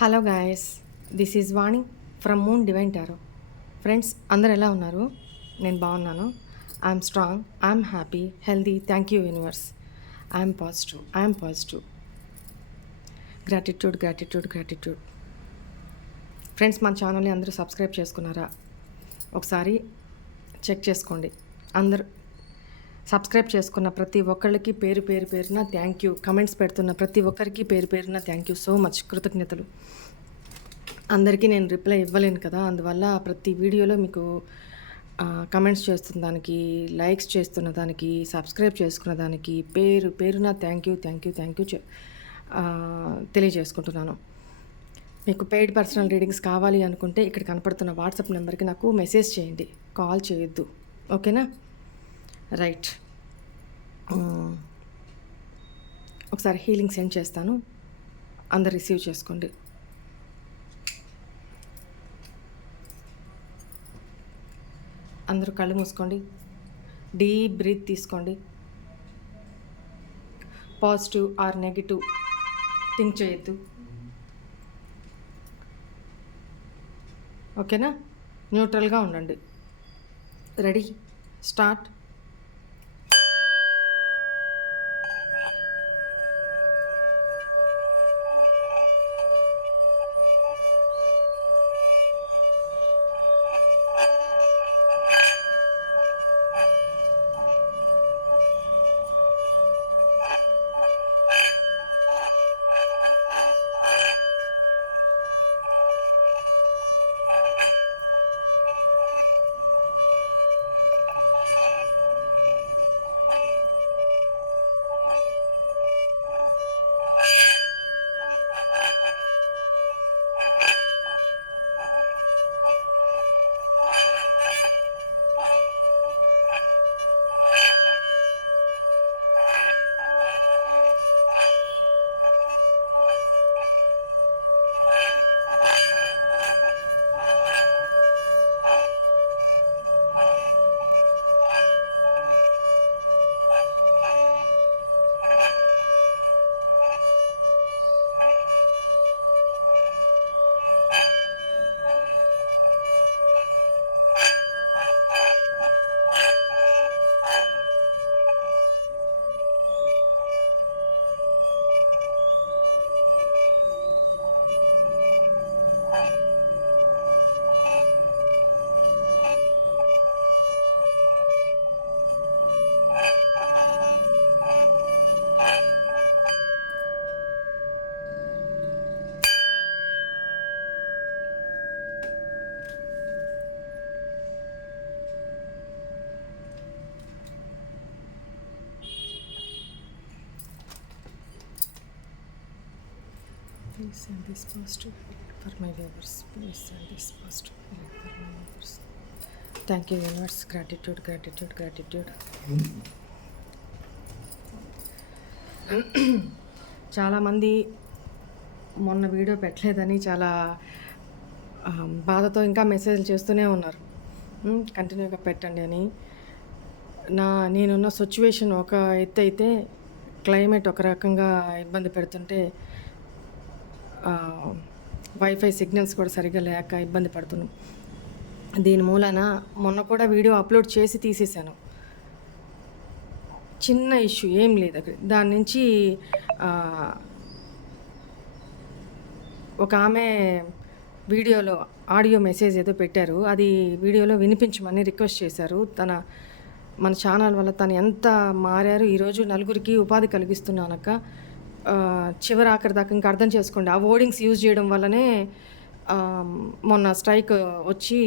Hello guys, this is Vani from moon divine tarot. Friends, అందరు ఎలా ఉన్నారు? నేను బాగున్నాను. I'm strong, I'm happy, healthy. Thank you universe. I'm positive. Gratitude gratitude gratitude. Friends, మన ఛానల్ని అందరూ సబ్స్క్రైబ్ చేసుకున్నారా? ఒకసారి చెక్ చేసుకోండి. అందరూ సబ్స్క్రైబ్ చేసుకున్న ప్రతి ఒక్కళ్ళకి పేరున థ్యాంక్ యూ. కమెంట్స్ పెడుతున్న ప్రతి ఒక్కరికి పేరున థ్యాంక్ యూ సో మచ్. కృతజ్ఞతలు. అందరికీ నేను రిప్లై ఇవ్వలేను కదా, అందువల్ల ప్రతి వీడియోలో మీకు కమెంట్స్ చేస్తున్న దానికి, లైక్స్ చేస్తున్న దానికి, సబ్స్క్రైబ్ చేసుకున్న దానికి పేరున థ్యాంక్ యూ తెలియజేసుకుంటున్నాను. మీకు పెయిడ్ పర్సనల్ రీడింగ్స్ కావాలి అనుకుంటే ఇక్కడ కనపడుతున్న వాట్సాప్ నెంబర్కి నాకు మెసేజ్ చేయండి, కాల్ చేయొద్దు. ఓకేనా? రైట్. ఒకసారి హీలింగ్ సెండ్ చేస్తాను, అందరు రిసీవ్ చేసుకోండి. అందరూ కళ్ళు మూసుకోండి, డీప్ బ్రీత్ తీసుకోండి. పాజిటివ్ ఆర్ నెగిటివ్ థింక్ చేయొద్దు. ఓకేనా? న్యూట్రల్గా ఉండండి. Ready? Start. Please send this positive for my viewers. Please send this positive for my viewers. Thank you universe. Gratitude. చాలామంది మొన్న వీడియో పెట్టలేదని చాలా బాధతో ఇంకా మెసేజ్లు చేస్తూనే ఉన్నారు. కంటిన్యూగా పెట్టండి అని. నేనున్న సిచ్యువేషన్ ఒక ఎత్తు అయితే, క్లైమేట్ ఒక రకంగా ఇబ్బంది పెడుతుంటే, వైఫై సిగ్నల్స్ కూడా సరిగ్గా లేక ఇబ్బంది పడుతున్నాం. దీని మూలాన మొన్న కూడా వీడియో అప్లోడ్ చేసి తీసేశాను. చిన్న ఇష్యూ ఏం లేదు అక్కడ. దాని నుంచి ఒక ఆమె వీడియోలో ఆడియో మెసేజ్ ఏదో పెట్టారు, అది వీడియోలో వినిపించమని రిక్వెస్ట్ చేశారు. మన ఛానల్ వల్ల తను ఎంత మారారు. ఈరోజు నలుగురికి ఉపాధి కలిగిస్తున్నానక్క. చివరి ఆఖరి దాకా ఇంకా అర్థం చేసుకోండి. ఆ వర్డింగ్స్ యూజ్ చేయడం వల్లనే మొన్న స్ట్రైక్ వచ్చి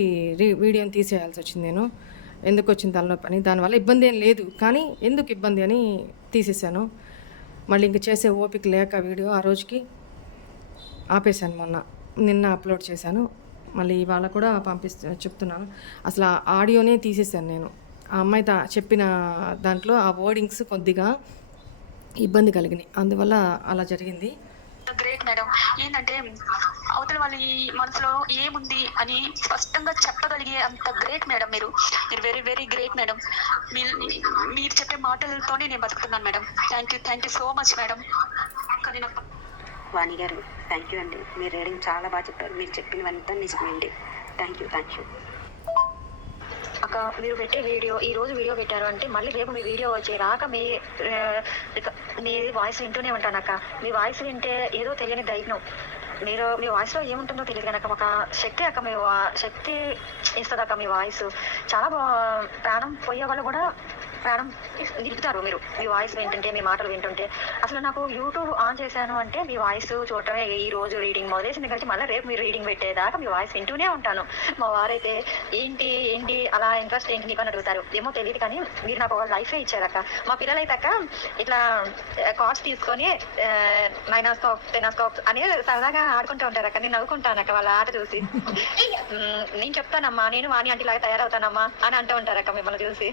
వీడియోని తీసేయాల్సి వచ్చింది. నేను ఎందుకు వచ్చింది తలనొప్పి అని. దానివల్ల ఇబ్బంది ఏం లేదు, కానీ ఎందుకు ఇబ్బంది అని తీసేశాను. మళ్ళీ ఇంక చేసే ఓపిక లేక వీడియో ఆ రోజుకి ఆపేశాను. నిన్న అప్లోడ్ చేశాను, మళ్ళీ ఇవాళ కూడా చెప్తున్నాను. అసలు ఆ ఆడియోనే తీసేశాను నేను. ఆ అమ్మాయి చెప్పిన దాంట్లో ఆ వర్డింగ్స్ కొద్దిగా ఇబ్బంది కలిగినాయి, అందువల్ల అలా జరిగింది. Great madam. ఏంటంటే అవతల వాళ్ళ మనసులో ఏముంది అని స్పష్టంగా చెప్పగలిగే అంత గ్రేట్ మేడం. మీరు వెరీ వెరీ గ్రేట్ మేడం. మీరు చెప్పే మాటలతోనే నేను బతుకుతున్నాను madam. Thank you so much madam. కానీ నాకు వాణి గారు, థ్యాంక్ యూ అండి. మీ రీడింగ్ చాలా బాగా చెప్పారు. మీరు చెప్పినవంతా నిజమండి. Thank you. అక్క, మీరు పెట్టే వీడియో ఈ రోజు వీడియో పెట్టారు అంటే మళ్ళీ రేపు మీ వీడియో వచ్చేదాకా మీ వాయిస్ వింటూనే ఉంటాను అక్క. మీ వాయిస్ వింటే ఏదో తెలియని ధైర్యం. మీ వాయిస్లో ఏముంటుందో తెలియదు కనుక ఒక శక్తి అక్క. శక్తి ఇస్తుంది అక్క మీ వాయిస్. చాలా ప్రాణం పోయే వాళ్ళు కూడా ప్రాణం నిలుపుతారు మీరు మీ వాయిస్ వింటుంటే, మీ మాటలు వింటుంటే. అసలు నాకు యూట్యూబ్ ఆన్ చేశాను అంటే మీ వాయిస్ చూడటమే. ఈ రోజు రీడింగ్ మొదలేసింది కలిసి మళ్ళీ రేపు మీరు రీడింగ్ పెట్టేదాకా మీ వాయిస్ వింటూనే ఉంటాను. మా వారైతే ఏంటి అలా ఇంట్రెస్ట్ ఏంటి నీకు అని అడుగుతారు. ఏమో తెలియదు కానీ మీరు నాకు ఒక లైఫే ఇచ్చారక్క. మా పిల్లలైతే అక్క ఇట్లా కాస్ట్ తీసుకొని 9 10 అని సరదాగా ఆడుకుంటూ ఉంటారు అక్క. నేను నవ్వుకుంటాను అక్క వాళ్ళ ఆట చూసి. నేను చెప్తానమ్మా, నేను వాణి అంటే ఇలాగా తయారవుతానమ్మా అని అంటూ ఉంటారు అక్క మిమ్మల్ని చూసి.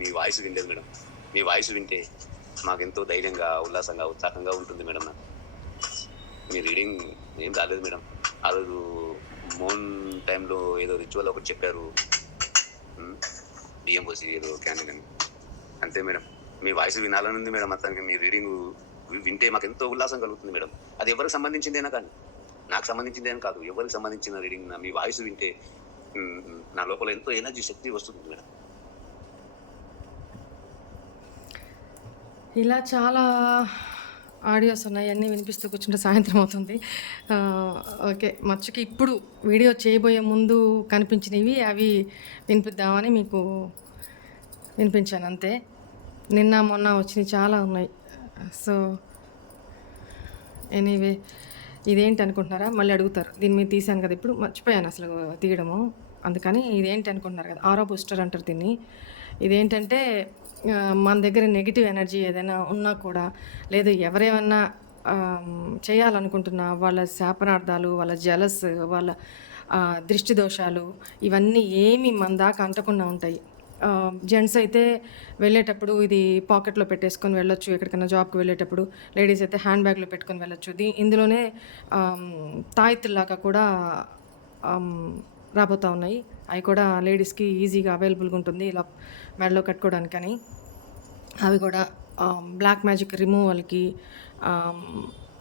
మీ వాయిస్ వినలేదు మేడం. మీ వాయిస్ వింటే మాకెంతో ధైర్యంగా, ఉల్లాసంగా, ఉత్సాహంగా ఉంటుంది మేడం. నాకు మీ రీడింగ్ ఏం రాలేదు మేడం. ఆ రోజు మోన్ టైంలో ఏదో రిచువల్ ఒకటి చెప్పారు, బియ్యం పోసి ఏదో క్యాండిల్ అని, అంతే మేడం. మీ వాయిస్ వినాలని ఉంది మేడం. మొత్తానికి మీ రీడింగ్ వింటే మాకు ఎంతో ఉల్లాసం కలుగుతుంది మేడం. అది ఎవరికి సంబంధించిందేనా కానీ, నాకు సంబంధించిందేనా కాదు, ఎవరికి సంబంధించిన రీడింగ్ మీ వాయిస్ వింటే నా లోపల ఎంతో ఎనర్జీ, శక్తి వస్తుంది మేడం. ఇలా చాలా ఆడియోస్ ఉన్నాయి. అన్నీ వినిపిస్తూ కూర్చుంటే సాయంత్రం అవుతుంది. ఓకే, మచ్చుకి ఇప్పుడు వీడియో చేయబోయే ముందు కనిపించినవి అవి వినిపిద్దామని మీకు వినిపించాను అంతే. నిన్న మొన్న వచ్చినవి చాలా ఉన్నాయి. సో ఎనీవే, ఇదేంటి అనుకుంటున్నారా? మళ్ళీ అడుగుతారు. దీని మీద తీసాను కదా, ఇప్పుడు మర్చిపోయాను అసలు తీయడము. అందుకని ఇదేంటి అనుకుంటున్నారు కదా, ఆరో బూస్టర్ అంటారు దీన్ని. ఇదేంటంటే మన దగ్గర నెగిటివ్ ఎనర్జీ ఏదైనా ఉన్నా కూడా, లేదు ఎవరేమన్నా చేయాలనుకుంటున్నా, వాళ్ళ శాపనార్థాలు, వాళ్ళ జలస్, వాళ్ళ దృష్టి దోషాలు, ఇవన్నీ ఏమి మన దాకా అంటకుండా ఉంటాయి. జెంట్స్ అయితే వెళ్ళేటప్పుడు ఇది పాకెట్లో పెట్టేసుకొని వెళ్ళొచ్చు, ఎక్కడికైనా జాబ్కి వెళ్ళేటప్పుడు. లేడీస్ అయితే హ్యాండ్ బ్యాగ్లో పెట్టుకొని వెళ్ళొచ్చు. ఇందులోనే తాయెత్తుల్లాగా కూడా రాబోతూ ఉన్నాయి. అవి కూడా లేడీస్కి ఈజీగా అవైలబుల్గా ఉంటుంది, ఇలా మెడలో కట్టుకోవడానికని. అవి కూడా బ్లాక్ మ్యాజిక్ రిమూవల్కి,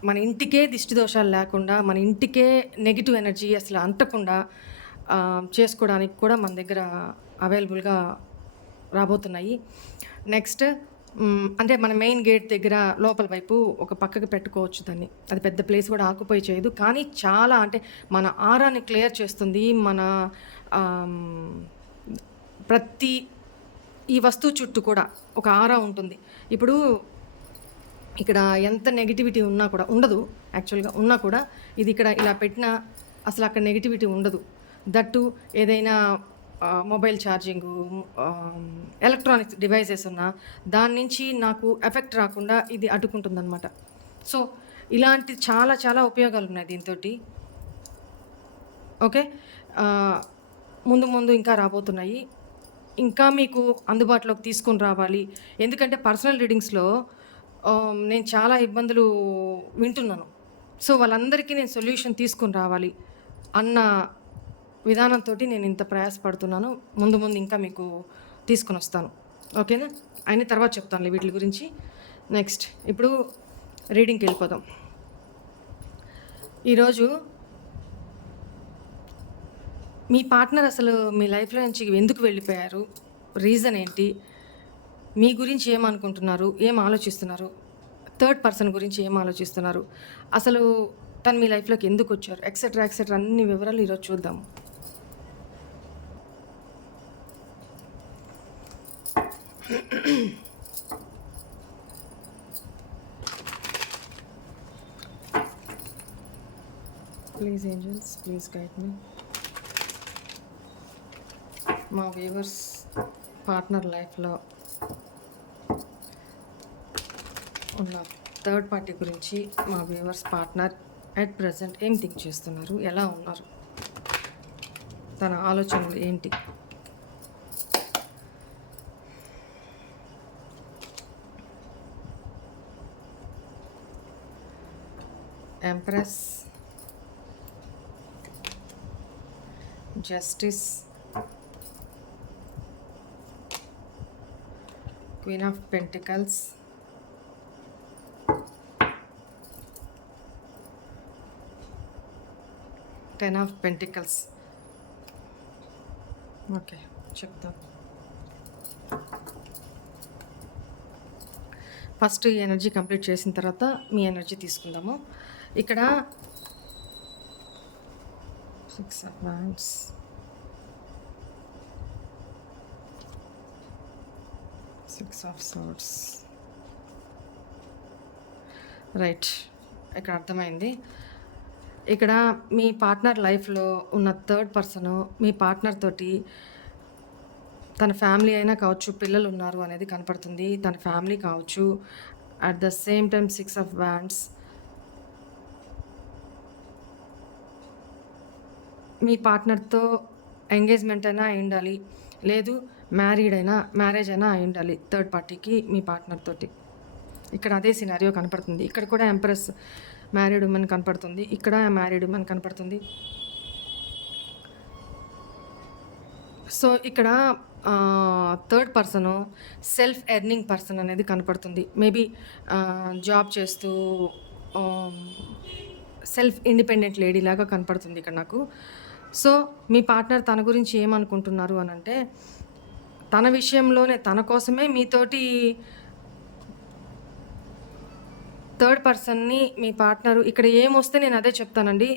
మన ఇంటికే దిష్టి దోషాలు లేకుండా, మన ఇంటికే నెగిటివ్ ఎనర్జీ అసలు అంటకుండా చేసుకోవడానికి కూడా మన దగ్గర అవైలబుల్గా రాబోతున్నాయి. నెక్స్ట్ అంటే మన మెయిన్ గేట్ దగ్గర లోపల వైపు ఒక పక్కకి పెట్టుకోవచ్చు దాన్ని. అది పెద్ద ప్లేస్ కూడా ఆక్యుపై చేయదు, కానీ చాలా అంటే మన ఆరాని క్లియర్ చేస్తుంది. మన ప్రతి ఈ వస్తువు చుట్టూ కూడా ఒక ఆరా ఉంటుంది. ఇప్పుడు ఇక్కడ ఎంత నెగిటివిటీ ఉన్నా కూడా ఉండదు, యాక్చువల్గా ఉన్నా కూడా ఇది ఇక్కడ ఇలా పెట్టినా అసలు అక్కడ నెగిటివిటీ ఉండదు. దట్టు ఏదైనా మొబైల్ ఛార్జింగు, ఎలక్ట్రానిక్స్ డివైసెస్ ఉన్నా దాని నుంచి నాకు ఎఫెక్ట్ రాకుండా ఇది అడ్డుకుంటుందన్నమాట. సో ఇలాంటి చాలా చాలా ఉపయోగాలు ఉన్నాయి దీంతో. ఓకే, ముందు ఇంకా రాబోతున్నాయి. ఇంకా మీకు అందుబాటులోకి తీసుకొని రావాలి. ఎందుకంటే పర్సనల్ రీడింగ్స్లో నేను చాలా ఇబ్బందులు వింటున్నాను. సో వాళ్ళందరికీ నేను సొల్యూషన్ తీసుకొని రావాలి అన్న విధానంతో నేను ఇంత ప్రయాసపడుతున్నాను. ముందు ఇంకా మీకు తీసుకొని వస్తాను. ఓకేనా? అయిన తర్వాత చెప్తాను వీటి గురించి. నెక్స్ట్ ఇప్పుడు రీడింగ్కి వెళ్ళిపోదాం. ఈరోజు మీ పార్ట్నర్ అసలు మీ లైఫ్లో నుంచి ఎందుకు వెళ్ళిపోయారు, రీజన్ ఏంటి, మీ గురించి ఏమనుకుంటున్నారు, ఏం ఆలోచిస్తున్నారు, థర్డ్ పర్సన్ గురించి ఏం ఆలోచిస్తున్నారు, అసలు తను మీ లైఫ్లోకి ఎందుకు వచ్చారు, ఎక్సెట్రా అన్ని వివరాలు ఈరోజు చూద్దాం. ప్లీజ్ ఏంజల్స్, ప్లీజ్ గైడ్ మీ. మా వ్యూవర్స్ పార్ట్నర్ లైఫ్లో ఉన్న థర్డ్ పార్టీ గురించి మా వ్యూవర్స్ పార్ట్నర్ అట్ ప్రజెంట్ ఏం థింక్ చేస్తున్నారు, ఎలా ఉన్నారు, తన ఆలోచనలు ఏంటి. Empress, justice, Queen of Pentacles, 10 of pentacles. Okay, చెప్తాను. ఫస్ట్ ఈ ఎనర్జీ కంప్లీట్ చేసిన తర్వాత మీ ఎనర్జీ తీసుకుందాము. ఇక్కడ 6 of wands, 6 of swords. Right, ఇక్కడ అర్థమైంది. ఇక్కడ మీ పార్ట్నర్ లైఫ్లో ఉన్న థర్డ్ పర్సన్ మీ పార్ట్నర్ తోటి తన ఫ్యామిలీ అయినా కావచ్చు, పిల్లలు ఉన్నారు అనేది కనపడుతుంది. తన ఫ్యామిలీ కావచ్చు. At the same time 6 of wands, మీ పార్ట్నర్తో ఎంగేజ్మెంట్ అయినా అయి ఉండాలి, లేదు మ్యారేజ్ అయినా అయి ఉండాలి థర్డ్ పార్టీకి మీ పార్ట్నర్ తోటి. ఇక్కడ అదే సినారియో కనపడుతుంది. ఇక్కడ కూడా ఎంప్రెస్ మ్యారీడ్ ఉమెన్ కనపడుతుంది, ఇక్కడ మ్యారీడ్ ఉమెన్ కనపడుతుంది. సో ఇక్కడ third person self earning person అనేది కనపడుతుంది. మేబీ జాబ్ చేస్తూ సెల్ఫ్ ఇండిపెండెంట్ లేడీ లాగా కనపడుతుంది ఇక్కడ నాకు. సో మీ పార్ట్నర్ తన గురించి ఏమనుకుంటున్నారు అని అంటే, తన విషయంలోనే తన కోసమే మీతోటి థర్డ్ పర్సన్ని మీ పార్ట్నరు ఇక్కడ ఏమొస్తే నేను అదే చెప్తానండి.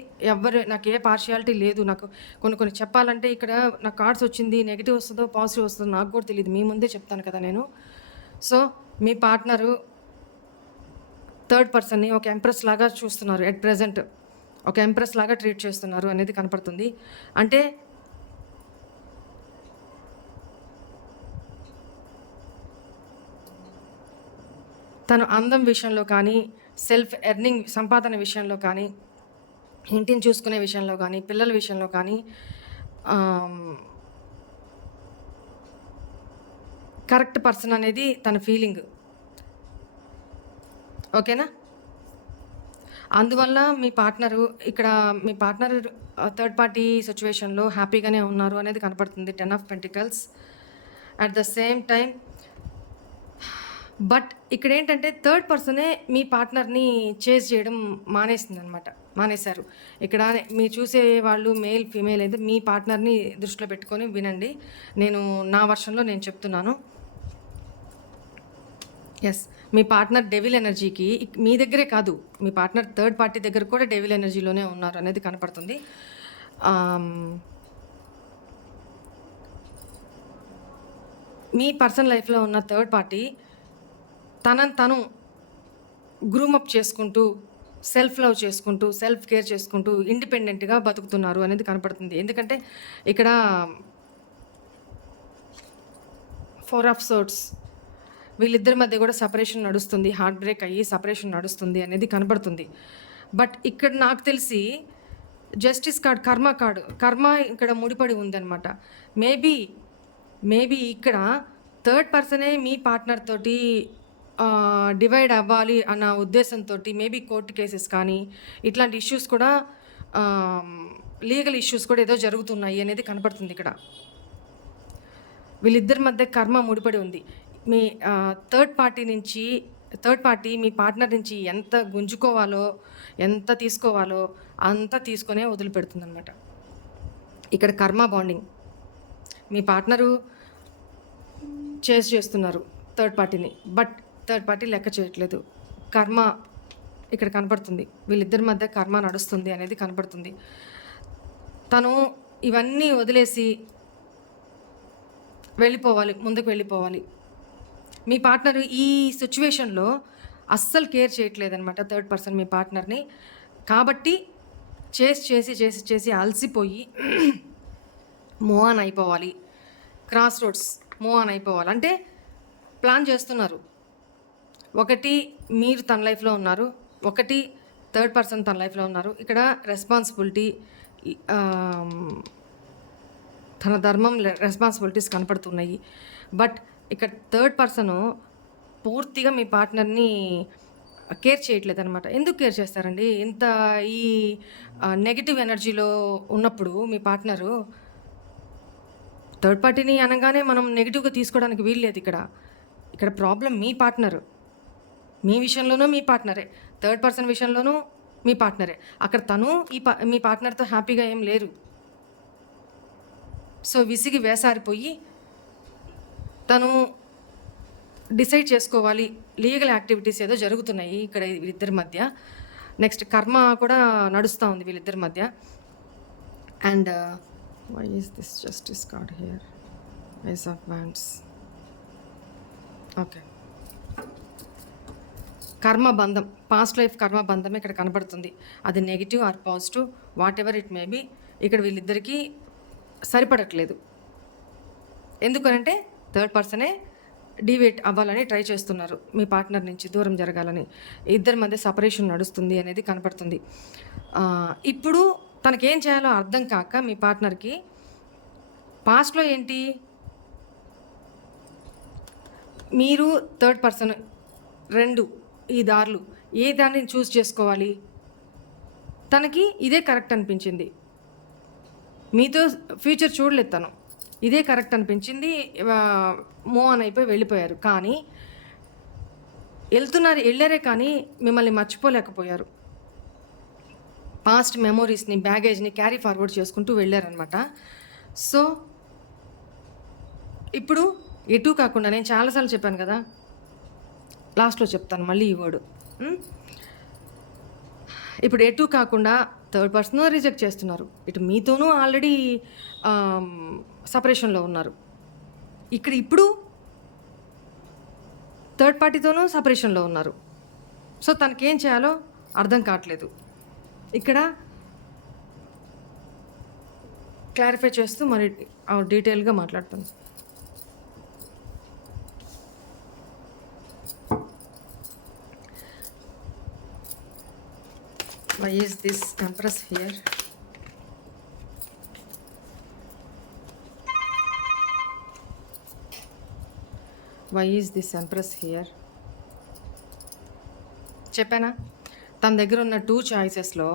నాకు ఏ పార్షియాలిటీ లేదు. నాకు కొన్ని చెప్పాలంటే ఇక్కడ నాకు కార్డ్స్ వచ్చింది, నెగిటివ్ వస్తుందో పాజిటివ్ వస్తుందో నాకు కూడా తెలియదు. మీ ముందే చెప్తాను కదా నేను. సో మీ పార్ట్నరు థర్డ్ పర్సన్ని ఒక ఎంప్రెస్ లాగా చూస్తున్నారు. ఎట్ ప్రెజెంట్ ఒక ఎంప్రెస్ లాగా ట్రీట్ చేస్తున్నారు అనేది కనపడుతుంది. అంటే తను అందం విషయంలో కానీ, సెల్ఫ్ ఎర్నింగ్ సంపాదన విషయంలో కానీ, ఇంటిని చూసుకునే విషయంలో కానీ, పిల్లల విషయంలో కానీ కరెక్ట్ పర్సన్ అనేది తన ఫీలింగ్. ఓకేనా? అందువల్ల మీ పార్ట్నర్ థర్డ్ పార్టీ సిచ్యువేషన్లో హ్యాపీగానే ఉన్నారు అనేది కనపడుతుంది. 10 of pentacles. At the same time but ఇక్కడ ఏంటంటే థర్డ్ పర్సనే మీ పార్ట్నర్ని చేజ్ చేయడం మానేశారు. ఇక్కడ మీరు చూసే వాళ్ళు మేల్ ఫీమేల్ అయితే మీ పార్ట్నర్ని దృష్టిలో పెట్టుకొని వినండి. నేను నా వర్షన్లో నేను చెప్తున్నాను. ఎస్, మీ పార్ట్నర్ డెవిల్ ఎనర్జీకి మీ దగ్గరే కాదు, మీ పార్ట్నర్ థర్డ్ పార్టీ దగ్గర కూడా డెవిల్ ఎనర్జీలోనే ఉన్నారు అనేది కనపడుతుంది. మీ పర్సనల్ లైఫ్లో ఉన్న థర్డ్ పార్టీ తను గ్రూమప్ చేసుకుంటూ, సెల్ఫ్ లవ్ చేసుకుంటూ, సెల్ఫ్ కేర్ చేసుకుంటూ, ఇండిపెండెంట్గా బతుకుతున్నారు అనేది కనపడుతుంది. ఎందుకంటే ఇక్కడ 4 ఆఫ్ సోర్డ్స్, వీళ్ళిద్దరి మధ్య కూడా సపరేషన్ నడుస్తుంది, హార్ట్ బ్రేక్ అయ్యి సపరేషన్ నడుస్తుంది అనేది కనపడుతుంది. బట్ ఇక్కడ నాకు తెలిసి జస్టిస్ కార్డ్, కర్మ ఇక్కడ ముడిపడి ఉందన్నమాట. మేబీ ఇక్కడ థర్డ్ పర్సనే మీ పార్ట్నర్ తోటి డివైడ్ అవ్వాలి అన్న ఉద్దేశంతో మేబీ కోర్టు కేసెస్ కానీ ఇట్లాంటి ఇష్యూస్ కూడా, లీగల్ ఇష్యూస్ కూడా ఏదో జరుగుతున్నాయి అనేది కనపడుతుంది. ఇక్కడ వీళ్ళిద్దరి మధ్య కర్మ ముడిపడి ఉంది. మీ థర్డ్ పార్టీ మీ పార్ట్నర్ నుంచి ఎంత గుంజుకోవాలో, ఎంత తీసుకోవాలో అంతా తీసుకొనే వదిలిపెడుతుంది అనమాట. ఇక్కడ కర్మ బాండింగ్. మీ పార్ట్నరు చేస్తున్నారు థర్డ్ పార్టీని, బట్ థర్డ్ పార్టీ లెక్క చేయట్లేదు. కర్మ ఇక్కడ కనపడుతుంది. వీళ్ళిద్దరి మధ్య కర్మ నడుస్తుంది అనేది కనపడుతుంది. తను ఇవన్నీ వదిలేసి ముందుకు వెళ్ళిపోవాలి. మీ పార్ట్నర్ ఈ సిచ్యువేషన్లో అస్సలు కేర్ చేయట్లేదనమాట థర్డ్ పర్సన్ మీ పార్ట్నర్ని. కాబట్టి చేసి అలసిపోయి మూవ్ ఆన్ అయిపోవాలి, క్రాస్ రోడ్స్ మూవ్ ఆన్ అయిపోవాలి అంటే ప్లాన్ చేస్తున్నారు. ఒకటి మీరు తన లైఫ్లో ఉన్నారు, ఒకటి థర్డ్ పర్సన్ తన లైఫ్లో ఉన్నారు. ఇక్కడ రెస్పాన్సిబిలిటీ, తన రెస్పాన్సిబిలిటీస్ కనపడుతున్నాయి. బట్ ఇక్కడ థర్డ్ పర్సను పూర్తిగా మీ పార్ట్నర్ని కేర్ చేయట్లేదు అనమాట. ఎందుకు కేర్ చేస్తారండి? ఇంత ఈ నెగిటివ్ ఎనర్జీలో ఉన్నప్పుడు మీ పార్ట్నరు, థర్డ్ పార్టీని అనగానే మనం నెగిటివ్గా తీసుకోవడానికి వీల్లేదు. ఇక్కడ ప్రాబ్లం మీ పార్ట్నరు. మీ విషయంలోనూ మీ పార్ట్నరే, థర్డ్ పర్సన్ విషయంలోనూ మీ పార్ట్నరే. అక్కడ తను మీ పార్ట్నర్తో హ్యాపీగా ఏం లేరు. సో విసిగి వేసారిపోయి తను డిసైడ్ చేసుకోవాలి. లీగల్ యాక్టివిటీస్ ఏదో జరుగుతున్నాయి ఇక్కడ వీళ్ళిద్దరి మధ్య. నెక్స్ట్ కర్మ కూడా నడుస్తూ ఉంది వీళ్ళిద్దరి మధ్య. And why is this justice card here? Ace of wands. Okay, కర్మబంధం, పాస్ట్ లైఫ్ కర్మబంధం ఇక్కడ కనబడుతుంది. అది negative or positive, whatever it may be, ఇక్కడ వీళ్ళిద్దరికీ సరిపడట్లేదు. ఎందుకనంటే థర్డ్ పర్సనే డివేట్ అవ్వాలని ట్రై చేస్తున్నారు, మీ పార్ట్నర్ నుంచి దూరం జరగాలని. ఇద్దరి మధ్య సపరేషన్ నడుస్తుంది అనేది కనపడుతుంది. ఇప్పుడు తనకేం చేయాలో అర్థం కాక మీ పార్ట్నర్కి పాస్ట్లో ఏంటి, మీరు థర్డ్ పర్సన్, రెండు ఈ దారులు ఏ దాన్ని చూస్ చేసుకోవాలి. తనకి ఇదే కరెక్ట్ అనిపించింది, మీతో ఫ్యూచర్ చూడలేదు తను, ఇదే కరెక్ట్ అనిపించింది, మూవ్ ఆన్ అయిపోయి వెళ్ళిపోయారు. కానీ వెళ్ళారే కానీ మిమ్మల్ని మర్చిపోలేకపోయారు. పాస్ట్ మెమోరీస్ని, బ్యాగేజ్ని క్యారీ ఫార్వర్డ్ చేసుకుంటూ వెళ్ళారనమాట. సో ఇప్పుడు ఎటు కాకుండా, నేను చాలాసార్లు చెప్పాను కదా, లాస్ట్లో చెప్తాను మళ్ళీ ఈ వర్డ్. ఇప్పుడు ఎటు కాకుండా థర్డ్ పర్సన్ రిజెక్ట్ చేస్తున్నారు. ఇటు మీతోనూ ఆల్రెడీ సపరేషన్లో ఉన్నారు. ఇప్పుడు థర్డ్ పార్టీతోనూ సపరేషన్లో ఉన్నారు. సో తనకేం చేయాలో అర్థం కావట్లేదు. ఇక్కడ క్లారిఫై చేస్తూ మరి డీటెయిల్గా మాట్లాడుతాను. Why is this Empress here? Why is this Empress here? చెప్పానా, తన దగ్గర ఉన్న 2 చాయిసెస్లో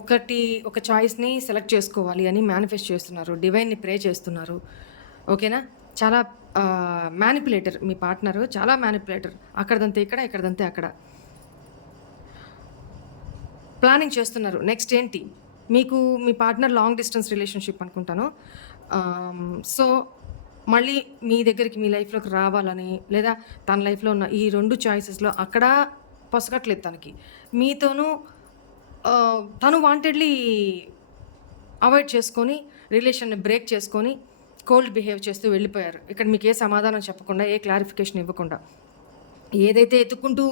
ఒక చాయిస్ని సెలెక్ట్ చేసుకోవాలి అని మేనిఫెస్ట్ చేస్తున్నారు, డివైన్ని ప్రే చేస్తున్నారు. ఓకేనా, చాలా మ్యానిపులేటర్ మీ పార్ట్నరు, చాలా మ్యానిపులేటర్. అక్కడదంతే ఇక్కడ, ఇక్కడదంతే అక్కడ ప్లానింగ్ చేస్తున్నారు. నెక్స్ట్ ఏంటి, మీకు మీ పార్ట్నర్ లాంగ్ డిస్టెన్స్ రిలేషన్షిప్ అనుకుంటాను. సో మళ్ళీ మీ దగ్గరికి, మీ లైఫ్లోకి రావాలని, లేదా తన లైఫ్లో ఉన్న ఈ 2 చాయిసెస్లో అక్కడ పొసగట్లేదు తనకి. మీతోనూ తను వాంటెడ్లీ అవాయిడ్ చేసుకొని, రిలేషన్ని బ్రేక్ చేసుకొని, కోల్డ్ బిహేవ్ చేస్తూ వెళ్ళిపోయారు. ఇక్కడ మీకు ఏ సమాధానం చెప్పకుండా, ఏ క్లారిఫికేషన్ ఇవ్వకుండా, ఏదైతే ఎత్తుక్కుంటూ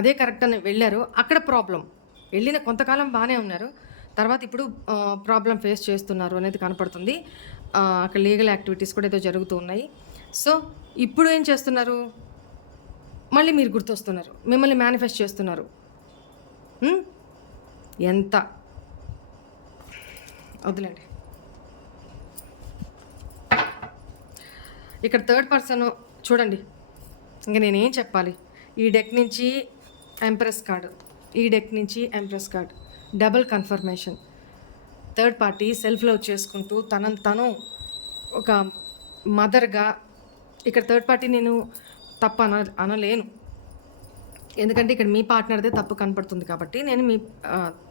అదే కరెక్ట్ అని వెళ్ళారో అక్కడ ప్రాబ్లం. వెళ్ళిన కొంతకాలం బాగానే ఉన్నారు, తర్వాత ఇప్పుడు ప్రాబ్లం ఫేస్ చేస్తున్నారు అనేది కనపడుతుంది. అక్కడ లీగల్ యాక్టివిటీస్ కూడా ఏదో జరుగుతూ ఉన్నాయి. సో ఇప్పుడు ఏం చేస్తున్నారు, మళ్ళీ మీరు గుర్తొస్తున్నారు, మిమ్మల్ని మేనిఫెస్ట్ చేస్తున్నారు. ఎంత వద్దులేండి. ఇక్కడ థర్డ్ పర్సన్ చూడండి, ఇంకా నేనేం చెప్పాలి. ఈ డెక్ నుంచి ఎంప్రెస్ కార్డు, ఈ డెక్ నుంచి empress card, double confirmation. Third party self love చేసుకుంటూ తను ఒక మదర్గా, ఇక్కడ థర్డ్ పార్టీ నేను తప్పు అనలేను, ఎందుకంటే ఇక్కడ మీ పార్ట్నర్దే తప్పు కనపడుతుంది కాబట్టి నేను మీ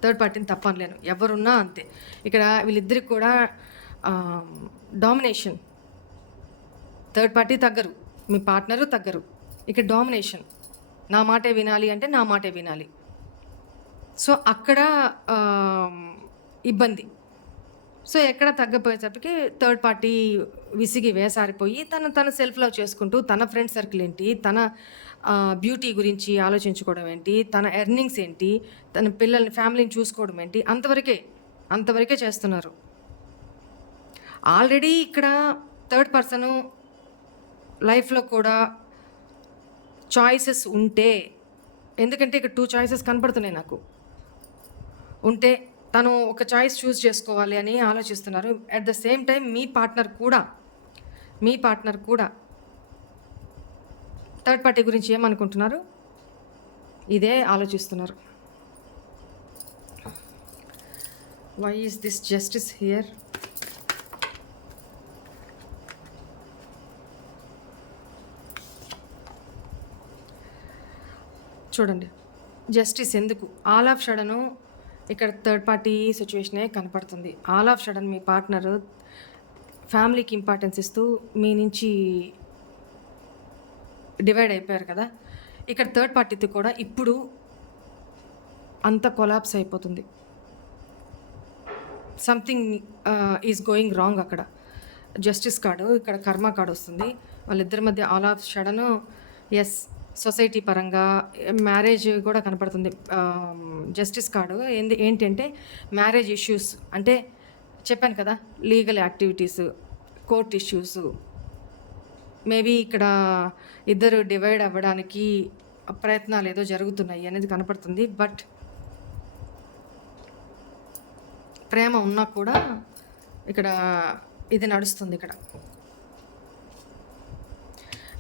థర్డ్ పార్టీని తప్పు అనలేను, ఎవరున్నా అంతే. ఇక్కడ వీళ్ళిద్దరికి కూడా డామినేషన్. థర్డ్ పార్టీ తగ్గరు, మీ పార్ట్నరు తగ్గరు. ఇక్కడ డామినేషన్, నా మాటే వినాలి అంటే నా మాటే వినాలి. సో అక్కడ ఇబ్బంది. సో ఎక్కడ తగ్గపోయేసరికి థర్డ్ పార్టీ విసిగి వేసారిపోయి తన సెల్ఫ్ లవ్ చేసుకుంటూ, తన ఫ్రెండ్ సర్కిల్ ఏంటి, తన బ్యూటీ గురించి ఆలోచించుకోవడం ఏంటి, తన ఎర్నింగ్స్ ఏంటి, తన పిల్లల్ని, ఫ్యామిలీని చూసుకోవడం ఏంటి, అంతవరకే చేస్తున్నారు. ఆల్రెడీ ఇక్కడ థర్డ్ పర్సను లైఫ్లో కూడా చాయిసెస్ ఉంటే, ఎందుకంటే ఇక్కడ 2 చాయిసెస్ కనపడుతున్నాయి నాకు, ఉంటే తను ఒక చాయిస్ చూస్ చేసుకోవాలి అని ఆలోచిస్తున్నారు. అట్ ద సేమ్ టైం మీ పార్ట్నర్ కూడా థర్డ్ పార్టీ గురించి ఏమనుకుంటున్నారు, ఇదే ఆలోచిస్తున్నారు. Why is this justice here? చూడండి, జస్టిస్ ఎందుకు ఆల్ ఆఫ్ సడను ఇక్కడ థర్డ్ పార్టీ సిచ్యువేషనే కనపడుతుంది. ఆల్ ఆఫ్ సడన్ మీ పార్ట్నర్ ఫ్యామిలీకి ఇంపార్టెన్స్ ఇస్తూ మీ నుంచి డివైడ్ అయిపోయారు కదా, ఇక్కడ థర్డ్ పార్టీతో కూడా ఇప్పుడు అంత కొలాప్స్ అయిపోతుంది. సంథింగ్ ఈజ్ గోయింగ్ రాంగ్ అక్కడ. జస్టిస్ కార్డు, ఇక్కడ కర్మ కార్డు వస్తుంది. వాళ్ళిద్దరి మధ్య all of sudden as society పరంగా మ్యారేజ్ కూడా కనపడుతుంది. జస్టిస్ కార్డు ఏంటంటే మ్యారేజ్ ఇష్యూస్, అంటే చెప్పాను కదా, legal activities, court issues, maybe ఇక్కడ ఇద్దరు డివైడ్ అవ్వడానికి ప్రయత్నాలు ఏదో జరుగుతున్నాయి అనేది కనపడుతుంది. బట్ ప్రేమ ఉన్నా కూడా ఇక్కడ ఇది నడుస్తుంది. ఇక్కడ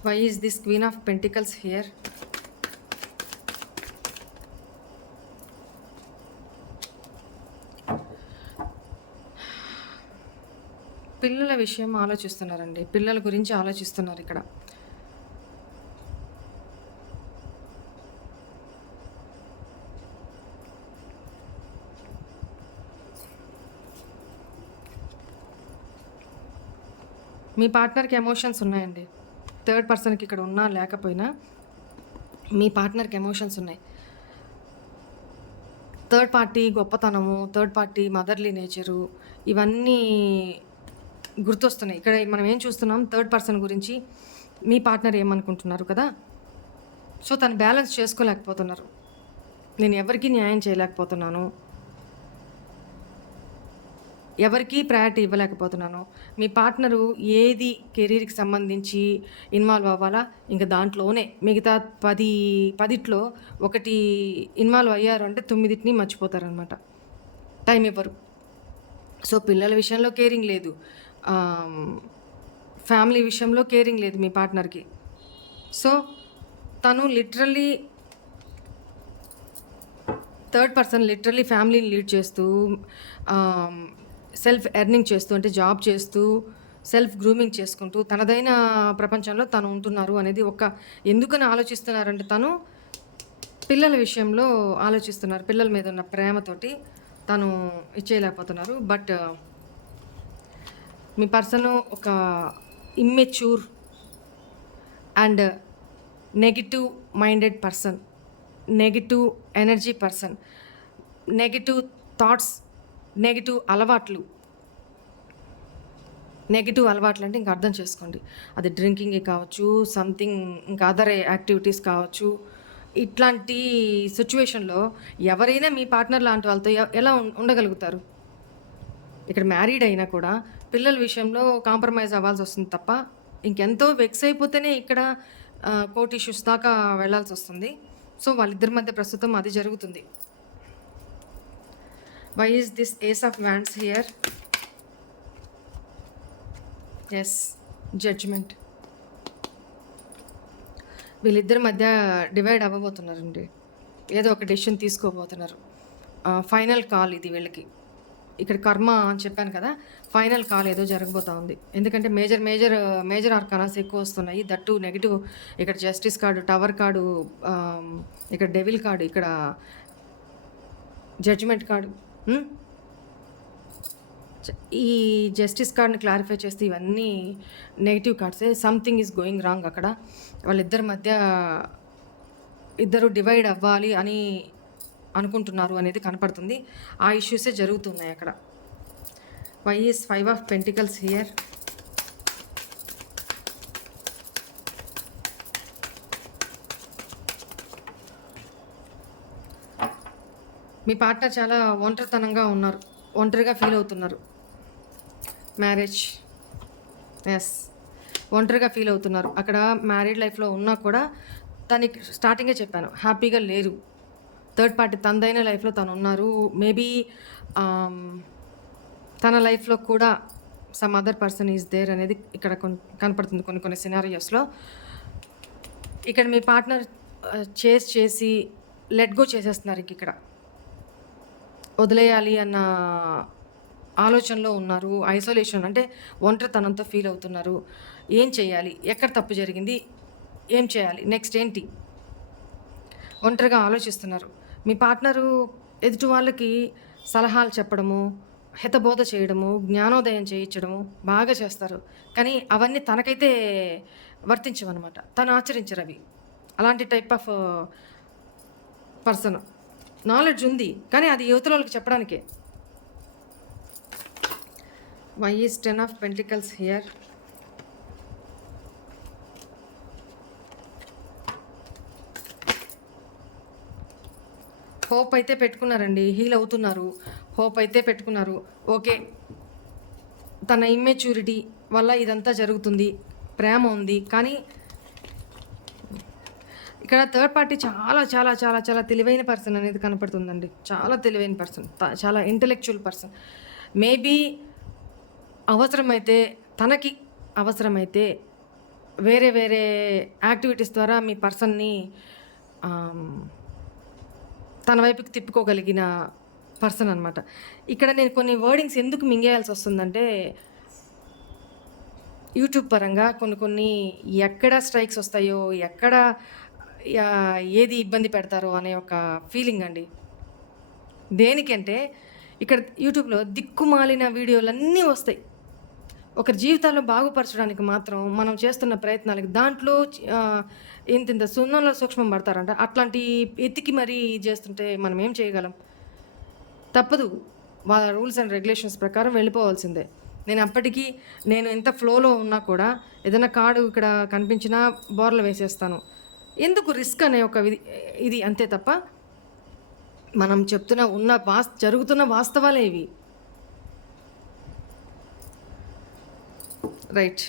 why is this queen of pentacles here? పిల్లల విషయం ఆలోచిస్తున్నారండి, పిల్లల గురించి ఆలోచిస్తున్నారు ఇక్కడ. మీ పార్ట్నర్కి ఎమోషన్స్ ఉన్నాయండి. థర్డ్ పర్సన్కి ఇక్కడ ఉన్నా లేకపోయినా మీ పార్ట్నర్కి ఎమోషన్స్ ఉన్నాయి. థర్డ్ పార్టీ గొప్పతనము, థర్డ్ పార్టీ మదర్లీ నేచరు, ఇవన్నీ గుర్తొస్తున్నాయి. ఇక్కడ మనం ఏం చూస్తున్నాం, థర్డ్ పర్సన్ గురించి మీ పార్ట్నర్ ఏమనుకుంటున్నారు కదా. సో తను బ్యాలెన్స్ చేసుకోలేకపోతున్నారు. నేను ఎవరికి న్యాయం చేయలేకపోతున్నాను, ఎవరికి ప్రయారిటీ ఇవ్వలేకపోతున్నాను. మీ పార్ట్నరు ఏది కెరీర్కి సంబంధించి ఇన్వాల్వ్ అవ్వాలా, ఇంకా దాంట్లోనే మిగతా 10 ఒకటి ఇన్వాల్వ్ అయ్యారు అంటే 9 మర్చిపోతారనమాట, టైం ఇవ్వరు. సో పిల్లల విషయంలో కేరింగ్ లేదు, ఫ్యామిలీ విషయంలో కేరింగ్ లేదు మీ పార్ట్నర్కి. సో తను లిటరల్లీ థర్డ్ పర్సన్ లిటరల్లీ ఫ్యామిలీని లీడ్ చేస్తూ, సెల్ఫ్ ఎర్నింగ్ చేస్తూ, అంటే జాబ్ చేస్తూ, సెల్ఫ్ గ్రూమింగ్ చేసుకుంటూ తనదైన ప్రపంచంలో తను ఉంటున్నారు అనేది ఎందుకని ఆలోచిస్తున్నారంటే తను పిల్లల విషయంలో ఆలోచిస్తున్నారు. పిల్లల మీద ఉన్న ప్రేమతోటి తను ఇచ్చేయలేకపోతున్నారు. బట్ మీ పర్సన్ ఒక immature and negative minded person, negative energy person, negative thoughts, negative అలవాట్లు అంటే ఇంకా అర్థం చేసుకోండి. అది డ్రింకింగ్ కావచ్చు, సంథింగ్ ఇంకా అదర్ యాక్టివిటీస్ కావచ్చు. ఇట్లాంటి సిచ్యువేషన్లో ఎవరైనా మీ పార్ట్నర్ లాంటి వాళ్ళతో ఎలా ఉండగలుగుతారు? ఇక్కడ మ్యారీడ్ అయినా కూడా పిల్లల విషయంలో కాంప్రమైజ్ అవ్వాల్సి వస్తుంది తప్ప ఇంకెంతో వెక్స్ అయిపోతేనే ఇక్కడ కోర్ట్ ఇష్యూస్ దాకా వెళ్ళాల్సి వస్తుంది. సో వాళ్ళిద్దరి మధ్య ప్రస్తుతం అది జరుగుతుంది. Why is this Ace of Wands here? Yes, judgment. వీళ్ళిద్దరి మధ్య డివైడ్ అవ్వబోతున్నారండి, ఏదో ఒక డెసిషన్ తీసుకోబోతున్నారు. ఫైనల్ కాల్ ఇది వీళ్ళకి. ఇక్కడ కర్మ అని చెప్పాను కదా, ఫైనల్ కాల్ ఏదో జరగబోతూ ఉంది. ఎందుకంటే మేజర్ ఆర్కానాస్ ఎక్కువ వస్తున్నాయి, దట్టు నెగిటివ్. ఇక్కడ జస్టిస్ కార్డు, టవర్ కార్డు, ఇక్కడ డెవిల్ కార్డు, ఇక్కడ జడ్జిమెంట్ కార్డు. ఈ జస్టిస్ కార్డ్ని క్లారిఫై చేస్తే ఇవన్నీ నెగిటివ్ కార్డ్సే. సంథింగ్ ఈజ్ గోయింగ్ రాంగ్ అక్కడ. వాళ్ళిద్దరి మధ్య ఇద్దరు డివైడ్ అవ్వాలి అని అనుకుంటున్నారు అనేది కనపడుతుంది. ఆ ఇష్యూసే జరుగుతున్నాయి అక్కడ. Why is 5 of Pentacles here? మీ పార్ట్నర్ చాలా ఒంటరితనంగా ఉన్నారు, ఒంటరిగా ఫీల్ అవుతున్నారు. మ్యారేజ్, ఎస్, ఒంటరిగా ఫీల్ అవుతున్నారు. అక్కడ మ్యారీడ్ లైఫ్లో ఉన్నా కూడా తనకి స్టార్టింగే చెప్పాను, హ్యాపీగా లేరు. థర్డ్ పార్టీ తనదైన లైఫ్లో తను ఉన్నారు. మేబీ తన లైఫ్లో కూడా some other person is there అనేది ఇక్కడ కనపడుతుంది కొన్ని సినారియోస్లో. ఇక్కడ మీ పార్ట్నర్ చేసి లెట్ గో చేసేస్తున్నారు. ఇక్కడ వదిలేయాలి అన్న ఆలోచనలో ఉన్నారు. ఐసోలేషన్ అంటే ఒంటరితనంతో ఫీల్ అవుతున్నారు. ఏం చేయాలి, ఎక్కడ తప్పు జరిగింది, ఏం చేయాలి, నెక్స్ట్ ఏంటి, ఒంటరిగా ఆలోచిస్తున్నారు. మీ పార్ట్నరు ఎదుటి వాళ్ళకి సలహాలు చెప్పడము, హితబోధ చేయడము, జ్ఞానోదయం చేయించడము బాగా చేస్తారు. కానీ అవన్నీ తనకైతే వర్తించవనమాట. తను ఆచరించరు అవి. అలాంటి టైప్ ఆఫ్ పర్సన్. నాలెడ్జ్ ఉంది కానీ అది యువతల వాళ్ళకి చెప్పడానికే. Why is 10 of pentacles here? Hope అయితే పెట్టుకున్నారండి, హీల్ అవుతున్నారు, హోప్ అయితే పెట్టుకున్నారు. ఓకే, తన ఇమ్మెచ్యూరిటీ వల్ల ఇదంతా జరుగుతుంది, ప్రేమ ఉంది. కానీ ఇక్కడ థర్డ్ పార్టీ చాలా చాలా చాలా చాలా తెలివైన పర్సన్ అనేది కనపడుతుందండి. చాలా తెలివైన పర్సన్, చాలా ఇంటెలెక్చువల్ పర్సన్. మేబీ అవసరమైతే, తనకి అవసరమైతే వేరే వేరే యాక్టివిటీస్ ద్వారా మీ పర్సన్ని తన వైపుకి తిప్పుకోగలిగిన పర్సన్ అనమాట. ఇక్కడ నేను కొన్ని వర్డింగ్స్ ఎందుకు మింగేయాల్సి వస్తుందంటే, యూట్యూబ్ పరంగా కొన్ని ఎక్కడ స్ట్రైక్స్ వస్తాయో, ఎక్కడ ఏది ఇబ్బంది పెడతారో అనే ఒక ఫీలింగ్ అండి. దేనికంటే ఇక్కడ యూట్యూబ్లో దిక్కుమాలిన వీడియోలన్నీ వస్తాయి. ఒకరి జీవితాల్లో బాగుపరచడానికి మాత్రం మనం చేస్తున్న ప్రయత్నాలకి దాంట్లో ఇంత సున్నంలో సూక్ష్మం పడతారంట. అట్లాంటి ఎత్తికి మరీ చేస్తుంటే మనం ఏం చేయగలం? తప్పదు, వాళ్ళ రూల్స్ అండ్ రెగ్యులేషన్స్ ప్రకారం వెళ్ళిపోవాల్సిందే. నేను ఎంత ఫ్లోలో ఉన్నా కూడా ఏదైనా కార్డు ఇక్కడ కనిపించినా బోర్లు వేసేస్తాను. ఎందుకు రిస్క్ అనే ఒక ఇది అంతే తప్ప మనం చెప్తున్న జరుగుతున్న వాస్తవాలే ఇవి. రైట్,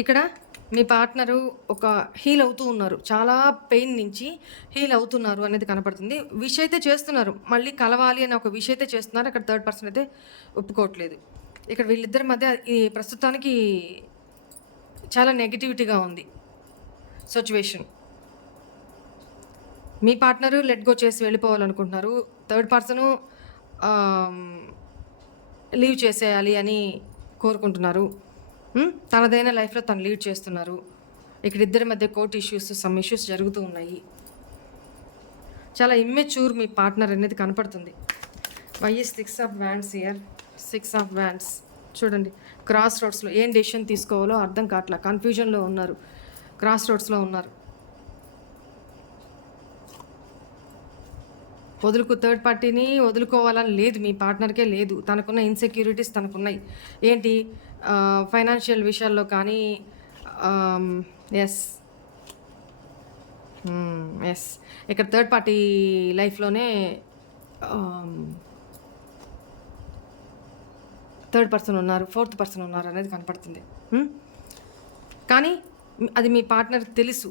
ఇక్కడ మీ పార్ట్నరు ఒక హీల్ అవుతూ ఉన్నారు, చాలా పెయిన్ నుంచి హీల్ అవుతున్నారు అనేది కనపడుతుంది. విష్ అయితే చేస్తున్నారు, మళ్ళీ కలవాలి అని ఒక విష్ అయితే చేస్తున్నారు. అక్కడ థర్డ్ పర్సన్ అయితే ఒప్పుకోవట్లేదు. ఇక్కడ వీళ్ళిద్దరి మధ్య ఈ ప్రస్తుతానికి చాలా నెగిటివిటీగా ఉంది సిచ్యువేషన్. మీ పార్ట్నరు లెట్ గో చేసి వెళ్ళిపోవాలనుకుంటున్నారు. థర్డ్ పర్సను లీవ్ చేసేయాలి అని కోరుకుంటున్నారు. తనదైన లైఫ్లో తను లీడ్ చేస్తున్నారు. ఇక్కడ ఇద్దరి మధ్య కోర్ట్ సమ్ ఇష్యూస్ జరుగుతూ ఉన్నాయి. చాలా ఇమ్మెచ్యూర్ మీ పార్ట్నర్ అనేది కనపడుతుంది. Why is 6 of wands here? 6 of wands చూడండి, క్రాస్ రోడ్స్లో ఏం డెసిషన్ తీసుకోవాలో అర్థం కావట్లా, కన్ఫ్యూజన్లో ఉన్నారు, క్రాస్ రోడ్స్లో ఉన్నారు. థర్డ్ పార్టీని వదులుకోవాలని లేదు, మీ పార్ట్నర్కే లేదు. తనకున్న ఇన్సెక్యూరిటీస్ తనకున్నాయి. ఏంటి, ఫైనాన్షియల్ విషయాల్లో కానీ ఎస్ ఇక్కడ థర్డ్ పార్టీ లైఫ్లోనే థర్డ్ పర్సన్ ఉన్నారు, ఫోర్త్ పర్సన్ ఉన్నారు అనేది కనపడుతుంది. కానీ అది మీ పార్ట్నర్ తెలుసు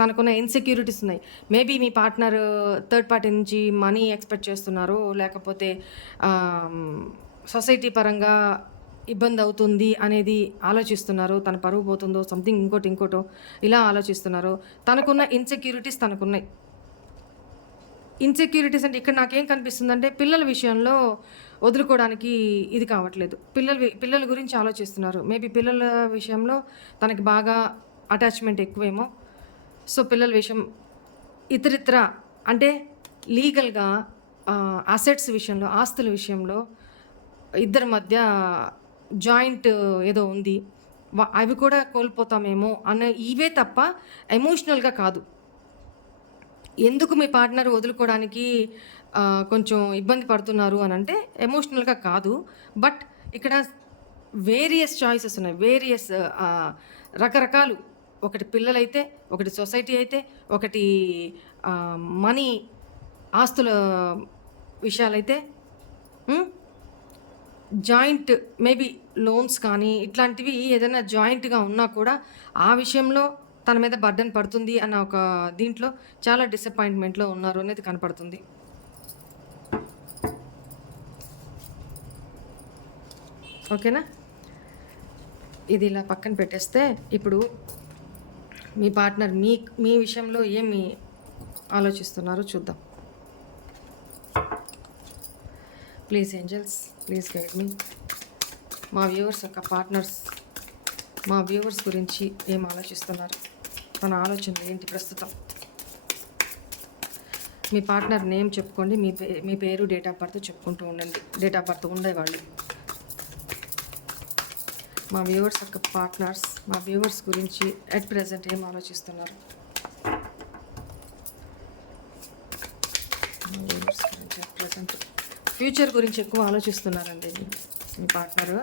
తనకున్న ఇన్సెక్యూరిటీస్ ఉన్నాయి. మేబీ మీ పార్ట్నర్ థర్డ్ పార్టీ నుంచి మనీ ఎక్స్పెక్ట్ చేస్తున్నారు, లేకపోతే సొసైటీ పరంగా ఇబ్బంది అవుతుంది అనేది ఆలోచిస్తున్నారు, తన పరువు పోతుందో సంథింగ్ ఇంకోటో ఇలా ఆలోచిస్తున్నారు. తనకున్న ఇన్సెక్యూరిటీస్ తనకున్నాయి. ఇన్సెక్యూరిటీస్ అంటే ఇక్కడ నాకేం కనిపిస్తుందంటే, పిల్లల విషయంలో వదులుకోవడానికి ఇది కావట్లేదు. పిల్లల గురించి ఆలోచిస్తున్నారు. మేబీ పిల్లల విషయంలో తనకి బాగా అటాచ్మెంట్ ఎక్కువేమో. సో పిల్లల విషయం ఇతరితర అంటే లీగల్గా అసెట్స్ విషయంలో, ఆస్తుల విషయంలో ఇద్దరి మధ్య జాయింట్ ఏదో ఉంది, అవి కూడా కోల్పోతామేమో అన్న ఇవే తప్ప ఎమోషనల్గా కాదు. ఎందుకు మీ పార్ట్నర్ వదులుకోవడానికి కొంచెం ఇబ్బంది పడుతున్నారు అని అంటే ఎమోషనల్గా కాదు. బట్ ఇక్కడ వేరియస్ చాయిసెస్ ఉన్నాయి, వేరియస్ రకరకాలు. ఒకటి పిల్లలైతే, ఒకటి సొసైటీ అయితే, ఒకటి మనీ ఆస్తుల విషయాలైతే, జాయింట్ మేబీ లోన్స్ కానీ ఇట్లాంటివి ఏదైనా జాయింట్గా ఉన్నా కూడా ఆ విషయంలో తన మీద బర్డెన్ పడుతుంది అన్న ఒక దీంట్లో చాలా డిసప్పాయింట్మెంట్లో ఉన్నారు అనేది కనపడుతుంది. ఓకేనా, ఇది ఇలా పక్కన పెట్టేస్తే ఇప్పుడు మీ పార్ట్నర్ మీ విషయంలో ఏమి ఆలోచిస్తున్నారో చూద్దాం. ప్లీజ్ ఏంజల్స్, ప్లీజ్ గైడ్ మీ. మా వ్యూవర్స్ గురించి ఏం ఆలోచిస్తున్నారు? తన ఆలోచనలు ఏంటి ప్రస్తుతం. మీ పార్ట్నర్ నేమ్ చెప్పుకోండి, మీ పేరు, డేట్ ఆఫ్ బర్త్ చెప్పుకుంటూ ఉండండి. డేట్ ఆఫ్ బర్త్ ఉండేవాళ్ళు. మా వ్యూవర్స్ యొక్క పార్ట్నర్స్ మా వ్యూవర్స్ గురించి అట్ ప్రెజెంట్ ఏం ఆలోచిస్తున్నారు? మా వ్యూవర్స్ గురించి అట్ ప్రెజెంట్ ఫ్యూచర్ గురించి ఎక్కువ ఆలోచిస్తున్నారండి. మీ పార్ట్నర్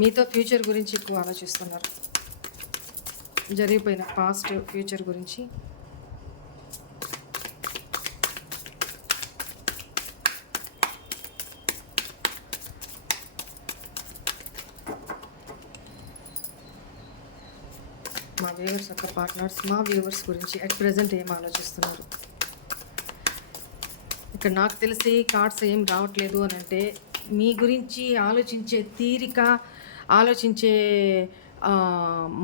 మీతో ఫ్యూచర్ గురించి ఎక్కువ ఆలోచిస్తున్నారు. జరిగిపోయిన పాస్ట్, ఫ్యూచర్ గురించి. మా వ్యూవర్స్ యొక్క పార్ట్నర్స్ మా వ్యూవర్స్ గురించి అట్ ప్రెజెంట్ ఏం ఆలోచిస్తున్నారు? ఇక్కడ నాకు తెలిసి కార్డ్స్ ఏం రావట్లేదు అని అంటే మీ గురించి ఆలోచించే తీరిక, ఆలోచించే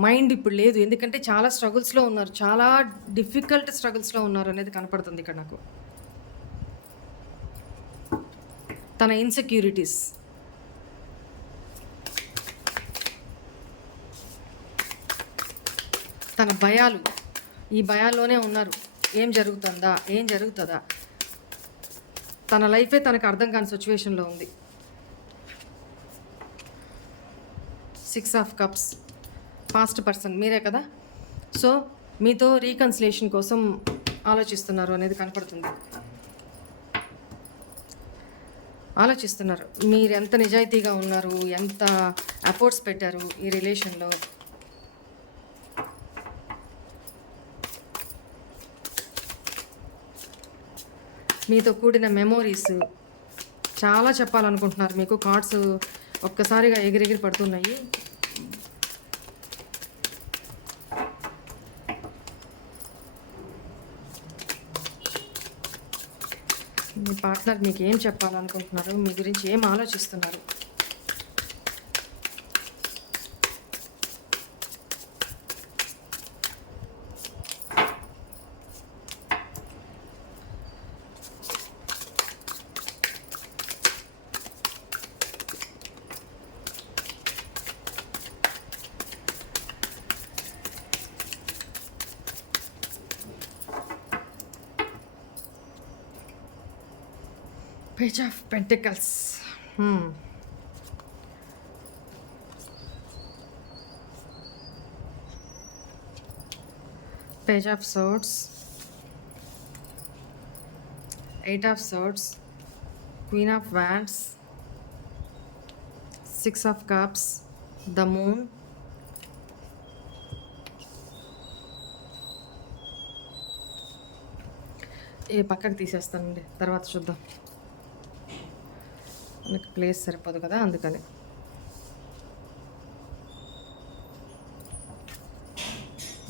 మైండ్ ఇప్పుడు లేదు. ఎందుకంటే చాలా స్ట్రగుల్స్లో ఉన్నారు, చాలా డిఫికల్ట్ స్ట్రగుల్స్లో ఉన్నారు అనేది కనపడుతుంది ఇక్కడ నాకు. తన ఇన్సెక్యూరిటీస్, తన భయాలు, ఈ భయాల్లోనే ఉన్నారు. ఏం జరుగుతుందా, తన లైఫే తనకు అర్థం కాని సిచ్యువేషన్లో ఉంది. 6 ఆఫ్ కప్స్, పాస్ట్ పర్సన్ మీరే కదా. సో మీతో రీకన్సిలేషన్ కోసం ఆలోచిస్తున్నారు అనేది కనపడుతుంది. ఆలోచిస్తున్నారు మీరు ఎంత నిజాయితీగా ఉన్నారు, ఎంత ఎఫర్ట్స్ పెట్టారు ఈ రిలేషన్లో. మీతో కూడిన మెమోరీస్ చాలా చెప్పాలనుకుంటున్నారు మీకు. కార్డ్స్ ఒక్కసారిగా ఎగిరెగిరి పడుతున్నాయి. మీ పార్ట్నర్ మీకు ఏం చెప్పాలనుకుంటున్నారు, మీ గురించి ఏం ఆలోచిస్తున్నారు? Page of Pentacles. Page of Swords. 8 of Swords. Queen of Wands. 6 of Cups. The Moon. పక్కకు తీసేస్తానండి, తర్వాత చూద్దాం. మనకి ప్లేస్ సరిపోదు కదా, అందుకని.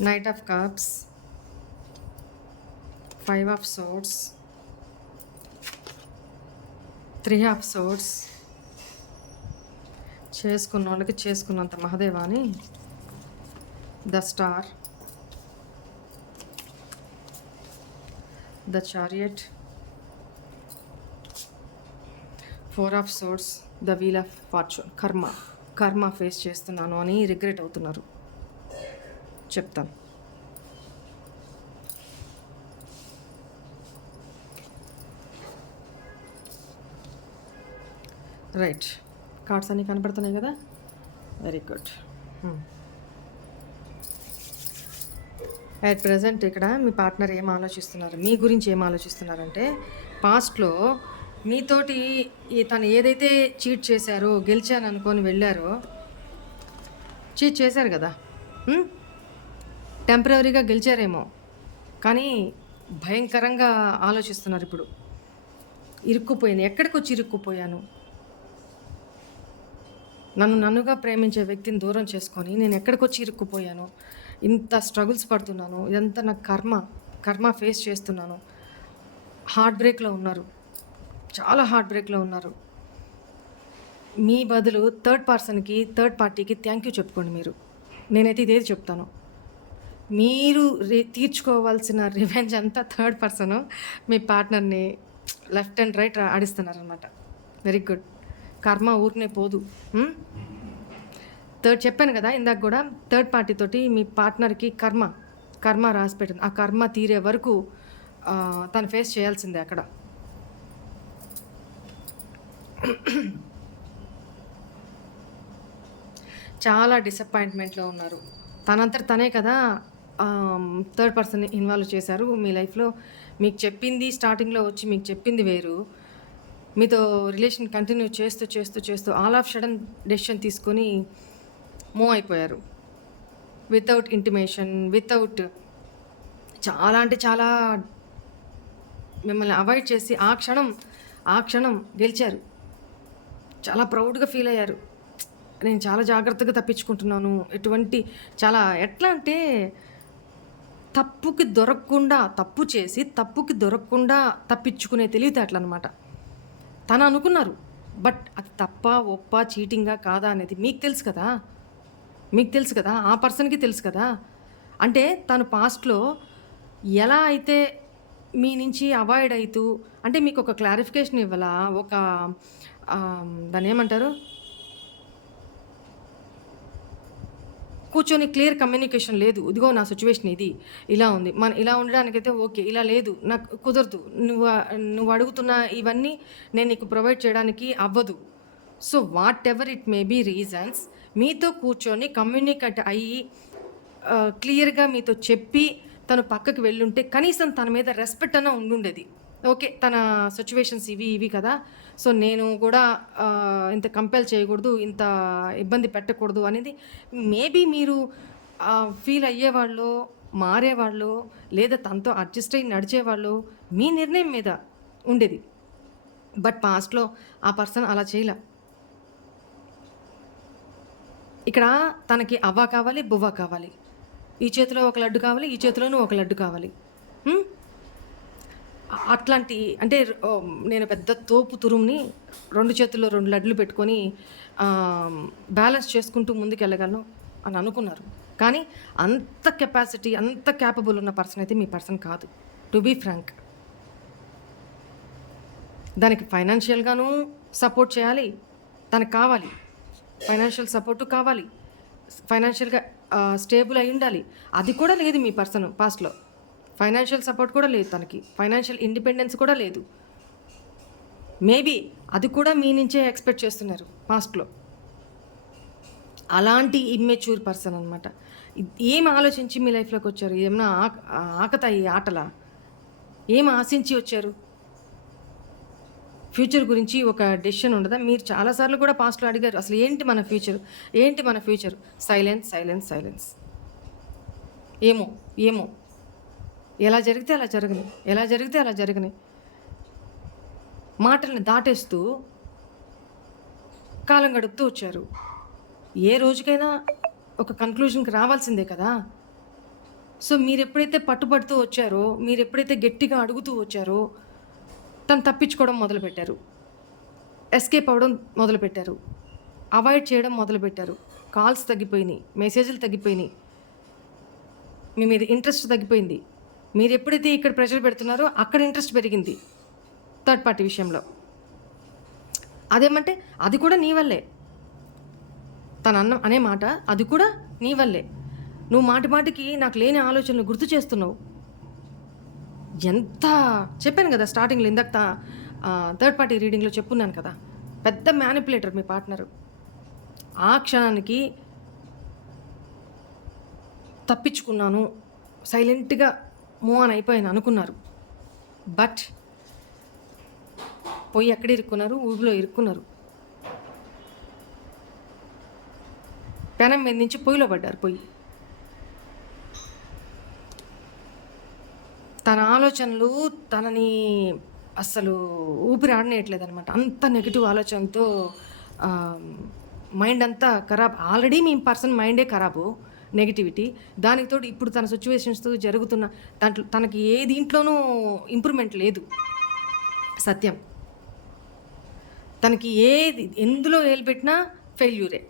Knight of cups, 5 of swords, 3 of swords. చేసుకున్న వాళ్ళకి చేసుకున్నంత మహదేవాని. The star, the chariot, 4 of swords, the wheel of fortune. కర్మ ఫేస్ చేస్తున్నాను అని రిగ్రెట్ అవుతున్నారు. చెప్తాను. రైట్, కార్డ్స్ అన్నీ కనపడుతున్నాయి కదా, వెరీ గుడ్. అట్ ప్రజెంట్ ఇక్కడ మీ పార్ట్నర్ ఏం ఆలోచిస్తున్నారు, మీ గురించి ఏం ఆలోచిస్తున్నారంటే, పాస్ట్లో మీతోటి తను ఏదైతే చీట్ చేశారో, గెలిచాను అనుకొని వెళ్ళారో, చీట్ చేశారు కదా, టెంపరీగా గెలిచారేమో, కానీ భయంకరంగా ఆలోచిస్తున్నారు ఇప్పుడు. ఇరుక్కుపోయాను, ఎక్కడికి వచ్చి ఇరుక్కుపోయాను, నన్నుగా ప్రేమించే వ్యక్తిని దూరం చేసుకొని నేను ఎక్కడికి వచ్చి ఇరుక్కుపోయాను, ఇంత స్ట్రగుల్స్ పడుతున్నాను, ఇదంతా నా కర్మ ఫేస్ చేస్తున్నాను. హార్ట్ బ్రేక్లో ఉన్నారు, చాలా హార్ట్ బ్రేక్లో ఉన్నారు. మీ బదులు థర్డ్ పార్టీకి థ్యాంక్ యూ చెప్పుకోండి మీరు. నేనైతే ఇదేది చెప్తాను, మీరు తీర్చుకోవాల్సిన రివెంజ్ అంతా థర్డ్ పర్సన్ మీ పార్ట్నర్ని లెఫ్ట్ అండ్ రైట్ ఆడిస్తున్నారనమాట. Very good. కర్మ ఊరినే పోదు. చెప్పాను కదా ఇందాక కూడా, థర్డ్ పార్టీతోటి మీ పార్ట్నర్కి కర్మ రాసి పెట్టింది. ఆ కర్మ తీరే వరకు తను ఫేస్ చేయాల్సిందే అక్కడ. చాలా డిసప్పాయింట్మెంట్లో ఉన్నారు. తనంతట తనే కదా థర్డ్ పర్సన్ ఇన్వాల్వ్ చేశారు మీ లైఫ్లో. మీకు చెప్పింది స్టార్టింగ్లో వచ్చి మీకు చెప్పింది వేరు, మీతో రిలేషన్ కంటిన్యూ చేస్తూ చేస్తూ చేస్తూ ఆల్ ఆఫ్ సడన్ డెసిషన్ తీసుకొని మూవ్ అయిపోయారు. వితౌట్ ఇంటిమేషన్, వితౌట్ చాలా అంటే చాలా మిమ్మల్ని అవాయిడ్ చేసి ఆ క్షణం గెలిచారు. చాలా ప్రౌడ్గా ఫీల్ అయ్యారు. నేను చాలా జాగ్రత్తగా తప్పించుకుంటున్నాను. ఎటువంటి చాలా ఎట్లా అంటే తప్పు చేసి తప్పుకి దొరకకుండా తప్పించుకునే తెలివితేటలు అనమాట. తను అనుకున్నారు, బట్ అది తప్ప ఒప్ప చీటింగా కాదా అనేది మీకు తెలుసు కదా, ఆ పర్సన్కి తెలుసు కదా. అంటే తను పాస్ట్లో ఎలా అయితే మీ నుంచి అవాయిడ్ అవుతూ, అంటే మీకు ఒక క్లారిఫికేషన్ ఇవ్వాలా, ఒక దాన్ని ఏమంటారు, కూర్చొని క్లియర్ కమ్యూనికేషన్ లేదు. ఇదిగో నా సిచ్యువేషన్ ఇది, ఇలా ఉంది, ఇలా ఉండడానికైతే ఓకే, ఇలా లేదు, నాకు కుదరదు, నువ్వు అడుగుతున్న ఇవన్నీ నేను నీకు ప్రొవైడ్ చేయడానికి అవ్వదు. So whatever it may be reasons, మీతో కూర్చొని కమ్యూనికేట్ అయ్యి క్లియర్గా మీతో చెప్పి తను పక్కకి వెళ్ళుంటే కనీసం తన మీద రెస్పెక్ట్ అన్న ఉండుండేది. ఓకే, తన సిచ్యువేషన్స్ ఇవి కదా, సో నేను కూడా ఇంత కంపెల్ చేయకూడదు, ఇంత ఇబ్బంది పెట్టకూడదు అనేది మేబీ మీరు ఫీల్ అయ్యేవాళ్ళు, మారేవాళ్ళు, లేదా తనతో అడ్జస్ట్ అయ్యి నడిచేవాళ్ళు మీ నిర్ణయం మీద ఉండేది. బట్ పాస్ట్లో ఆ పర్సన్ అలా చేయలే. ఇక్కడ తనకి అవ్వ కావాలి, బువ్వ కావాలి, ఈ చేతిలో ఒక లడ్డు కావాలి, ఈ చేతిలోనూ ఒక లడ్డు కావాలి. అట్లాంటి అంటే నేను పెద్ద తోపు తురుముని 2 చేతుల్లో 2 లడ్లు పెట్టుకొని బ్యాలెన్స్ చేసుకుంటూ ముందుకెళ్ళగలను అని అనుకున్నారు. కానీ అంత కెపాసిటీ, అంత క్యాపబుల్ ఉన్న పర్సన్ అయితే మీ పర్సన్ కాదు, టు బీ ఫ్రాంక్. దానికి ఫైనాన్షియల్గానూ సపోర్ట్ చేయాలి, తనకు కావాలి, ఫైనాన్షియల్ సపోర్టు కావాలి, ఫైనాన్షియల్గా స్టేబుల్ అయి ఉండాలి. అది కూడా లేదు మీ పర్సన్ పాస్ట్లో. ఫైనాన్షియల్ సపోర్ట్ కూడా లేదు తనకి, ఫైనాన్షియల్ ఇండిపెండెన్స్ కూడా లేదు. మేబీ అది కూడా మీ నుంచే ఎక్స్పెక్ట్ చేస్తున్నారు పాస్ట్లో. అలాంటి ఇమ్మెచ్యూర్ పర్సన్ అనమాట. ఏం ఆలోచించి మీ లైఫ్లోకి వచ్చారు? ఏమన్నా ఆకతాయి ఆటలా? ఏం ఆశించి వచ్చారు? ఫ్యూచర్ గురించి ఒక డెసిషన్ ఉండదా? మీరు చాలాసార్లు కూడా పాస్ట్లో అడిగారు, అసలు ఏంటి మన ఫ్యూచర్? సైలెన్స్. ఏమో ఎలా జరిగితే అలా జరగని మాటల్ని దాటేస్తూ కాలం గడుపుతూ వచ్చారు. ఏ రోజుకైనా ఒక కన్క్లూజన్కి రావాల్సిందే కదా. సో మీరు ఎప్పుడైతే పట్టుబడుతూ వచ్చారో, మీరు ఎప్పుడైతే గట్టిగా అడుగుతూ వచ్చారో, తను తప్పించుకోవడం మొదలుపెట్టారు, ఎస్కేప్ అవ్వడం మొదలుపెట్టారు, అవాయిడ్ చేయడం మొదలుపెట్టారు. కాల్స్ తగ్గిపోయినాయి, మెసేజ్లు తగ్గిపోయినాయి, మీ మీద ఇంట్రెస్ట్ తగ్గిపోయింది. మీరు ఎప్పుడైతే ఇక్కడ ప్రెషర్ పెడుతున్నారో అక్కడ ఇంట్రెస్ట్ పెరిగింది థర్డ్ పార్టీ విషయంలో. అదేమంటే అది కూడా నీ వల్లే, తన అనే మాట అది కూడా నీ వల్లే. నువ్వు మాటికి నాకు లేని ఆలోచనలు గుర్తు చేస్తున్నావు. ఎంత చెప్పాను కదా స్టార్టింగ్లో, ఇందాక థర్డ్ పార్టీ రీడింగ్లో చెప్పున్నాను కదా, పెద్ద మ్యానిపులేటర్ మీ పార్ట్నరు. ఆ క్షణానికి తప్పించుకున్నాను, సైలెంట్గా మూవ్ ఆన్ అయిపోయాను అనుకున్నారు. బట్ పోయి ఎక్కడ ఇరుక్కున్నారు? ఊబిలో ఇరుక్కున్నారు. పెనం మీద నుంచి పొయ్యిలో పడ్డారు. తన ఆలోచనలు తనని అస్సలు ఊపిరి ఆడనేయట్లేదు అనమాట. అంత నెగిటివ్ ఆలోచనతో మైండ్ అంతా ఖరాబ్. ఆల్రెడీ మీ పర్సన్ మైండే ఖరాబు, నెగిటివిటీ. దానికి తోడు ఇప్పుడు తన సిచ్యువేషన్స్తో జరుగుతున్న దాంట్లో తనకి ఏ దీంట్లోనూ ఇంప్రూవ్మెంట్ లేదు. సత్యం, తనకి ఎందులో ఏలుపెట్టినా ఫెయిల్యూరే.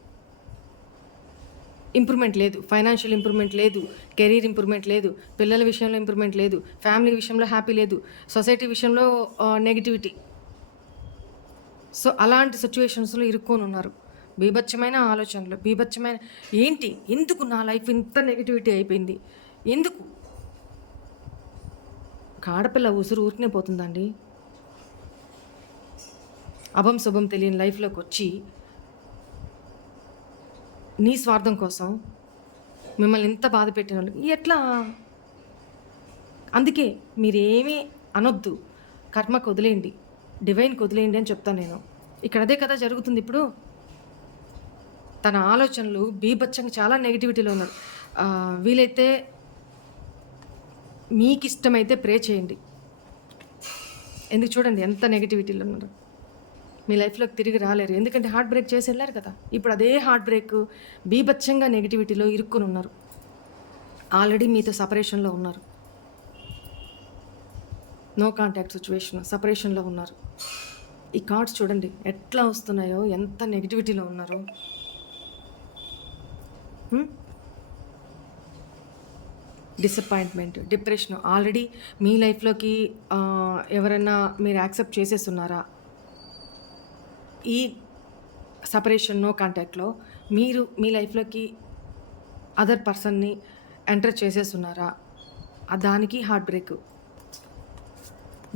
ఇంప్రూవ్మెంట్ లేదు, ఫైనాన్షియల్ ఇంప్రూవ్మెంట్ లేదు, కెరీర్ ఇంప్రూవ్మెంట్ లేదు, పిల్లల విషయంలో ఇంప్రూవ్మెంట్ లేదు, ఫ్యామిలీ విషయంలో హ్యాపీ లేదు, సొసైటీ విషయంలో నెగిటివిటీ. సో అలాంటి సిచ్యువేషన్స్లో ఇరుక్కొని ఉన్నారు. బీభత్సమైన ఆలోచనలు, ఎందుకు నా లైఫ్ ఇంత నెగిటివిటీ అయిపోయింది, ఎందుకు ఒక ఆడపిల్ల ఉసురు ఊరికనే పోతుందండి. అభం శుభం తెలియని లైఫ్లోకి వచ్చి నీ స్వార్థం కోసం మిమ్మల్ని ఇంత బాధ పెట్టిన వాళ్ళు ఎట్లా? అందుకే మీరేమీ అనొద్దు, కర్మకు వదిలేయండి, డివైన్కి వదిలేయండి అని చెప్తాను నేను. ఇక్కడ అదే కదా జరుగుతుంది ఇప్పుడు. తన ఆలోచనలు బీభత్సంగా చాలా నెగిటివిటీలో ఉన్నారు. వీలైతే మీకు ఇష్టమైతే ప్రే చేయండి. ఎందుకు చూడండి ఎంత నెగిటివిటీలో ఉన్నారు. మీ లైఫ్లోకి తిరిగి రాలేరు, ఎందుకంటే హార్ట్ బ్రేక్ చేసి వెళ్ళారు కదా. ఇప్పుడు అదే హార్ట్ బ్రేక్ బీభత్సంగా నెగిటివిటీలో ఇరుక్కుని ఉన్నారు. ఆల్రెడీ మీతో సపరేషన్లో ఉన్నారు, నో కాంటాక్ట్ సిచ్యువేషన్, సపరేషన్లో ఉన్నారు. ఈ కార్డ్స్ చూడండి ఎట్లా వస్తున్నాయో, ఎంత నెగిటివిటీలో ఉన్నారు. Disappointment, depression. ఆల్రెడీ మీ లైఫ్లోకి ఎవరైనా మీరు యాక్సెప్ట్ చేసేస్తున్నారా? ఈ సపరేషన్ నో కాంటాక్ట్లో మీరు మీ లైఫ్లోకి అదర్ పర్సన్ని ఎంటర్ చేసేస్తున్నారా? దానికి హార్ట్ బ్రేక్,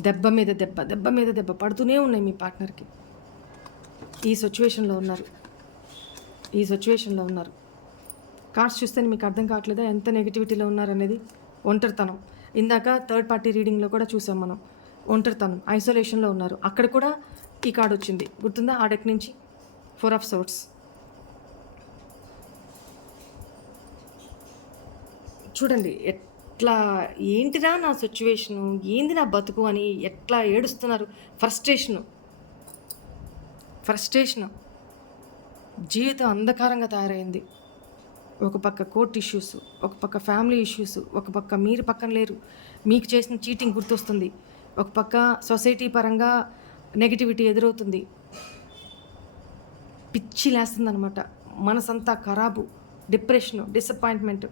దెబ్బ మీద దెబ్బ, దెబ్బ మీద దెబ్బ పడుతూనే ఉన్నాయి మీ పార్ట్నర్కి. ఈ సిచ్యువేషన్లో ఉన్నారు. కార్డ్స్ చూస్తే మీకు అర్థం కావట్లేదా ఎంత నెగిటివిటీలో ఉన్నారనేది? ఒంటరితనం. ఇందాక థర్డ్ పార్టీ రీడింగ్లో కూడా చూసాం మనం. ఒంటరితనం, ఐసోలేషన్లో ఉన్నారు. అక్కడ కూడా ఈ కార్డ్ వచ్చింది, గుర్తుందా? ఆ డెక్ నుంచి 4 ఆఫ్ సోర్డ్స్. చూడండి ఎట్లా, ఏంటిరా నా సిచ్యువేషను, ఏంది నా బతుకు అని ఎట్లా ఏడుస్తున్నారు. ఫ్రస్ట్రేషను. జీవితం అంధకారంగా తయారైంది. ఒక పక్క కోర్ట్ ఇష్యూస్, ఒక పక్క ఫ్యామిలీ ఇష్యూస్, ఒక పక్క మీరు పక్కన లేరు, మీకు చేసిన చీటింగ్ గుర్తొస్తుంది, ఒక పక్క సొసైటీ పరంగా నెగిటివిటీ ఎదురవుతుంది, పిచ్చి లేస్తుంది అనమాట. మనసంతా ఖరాబు, డిప్రెషను, డిసప్పాయింట్మెంట్,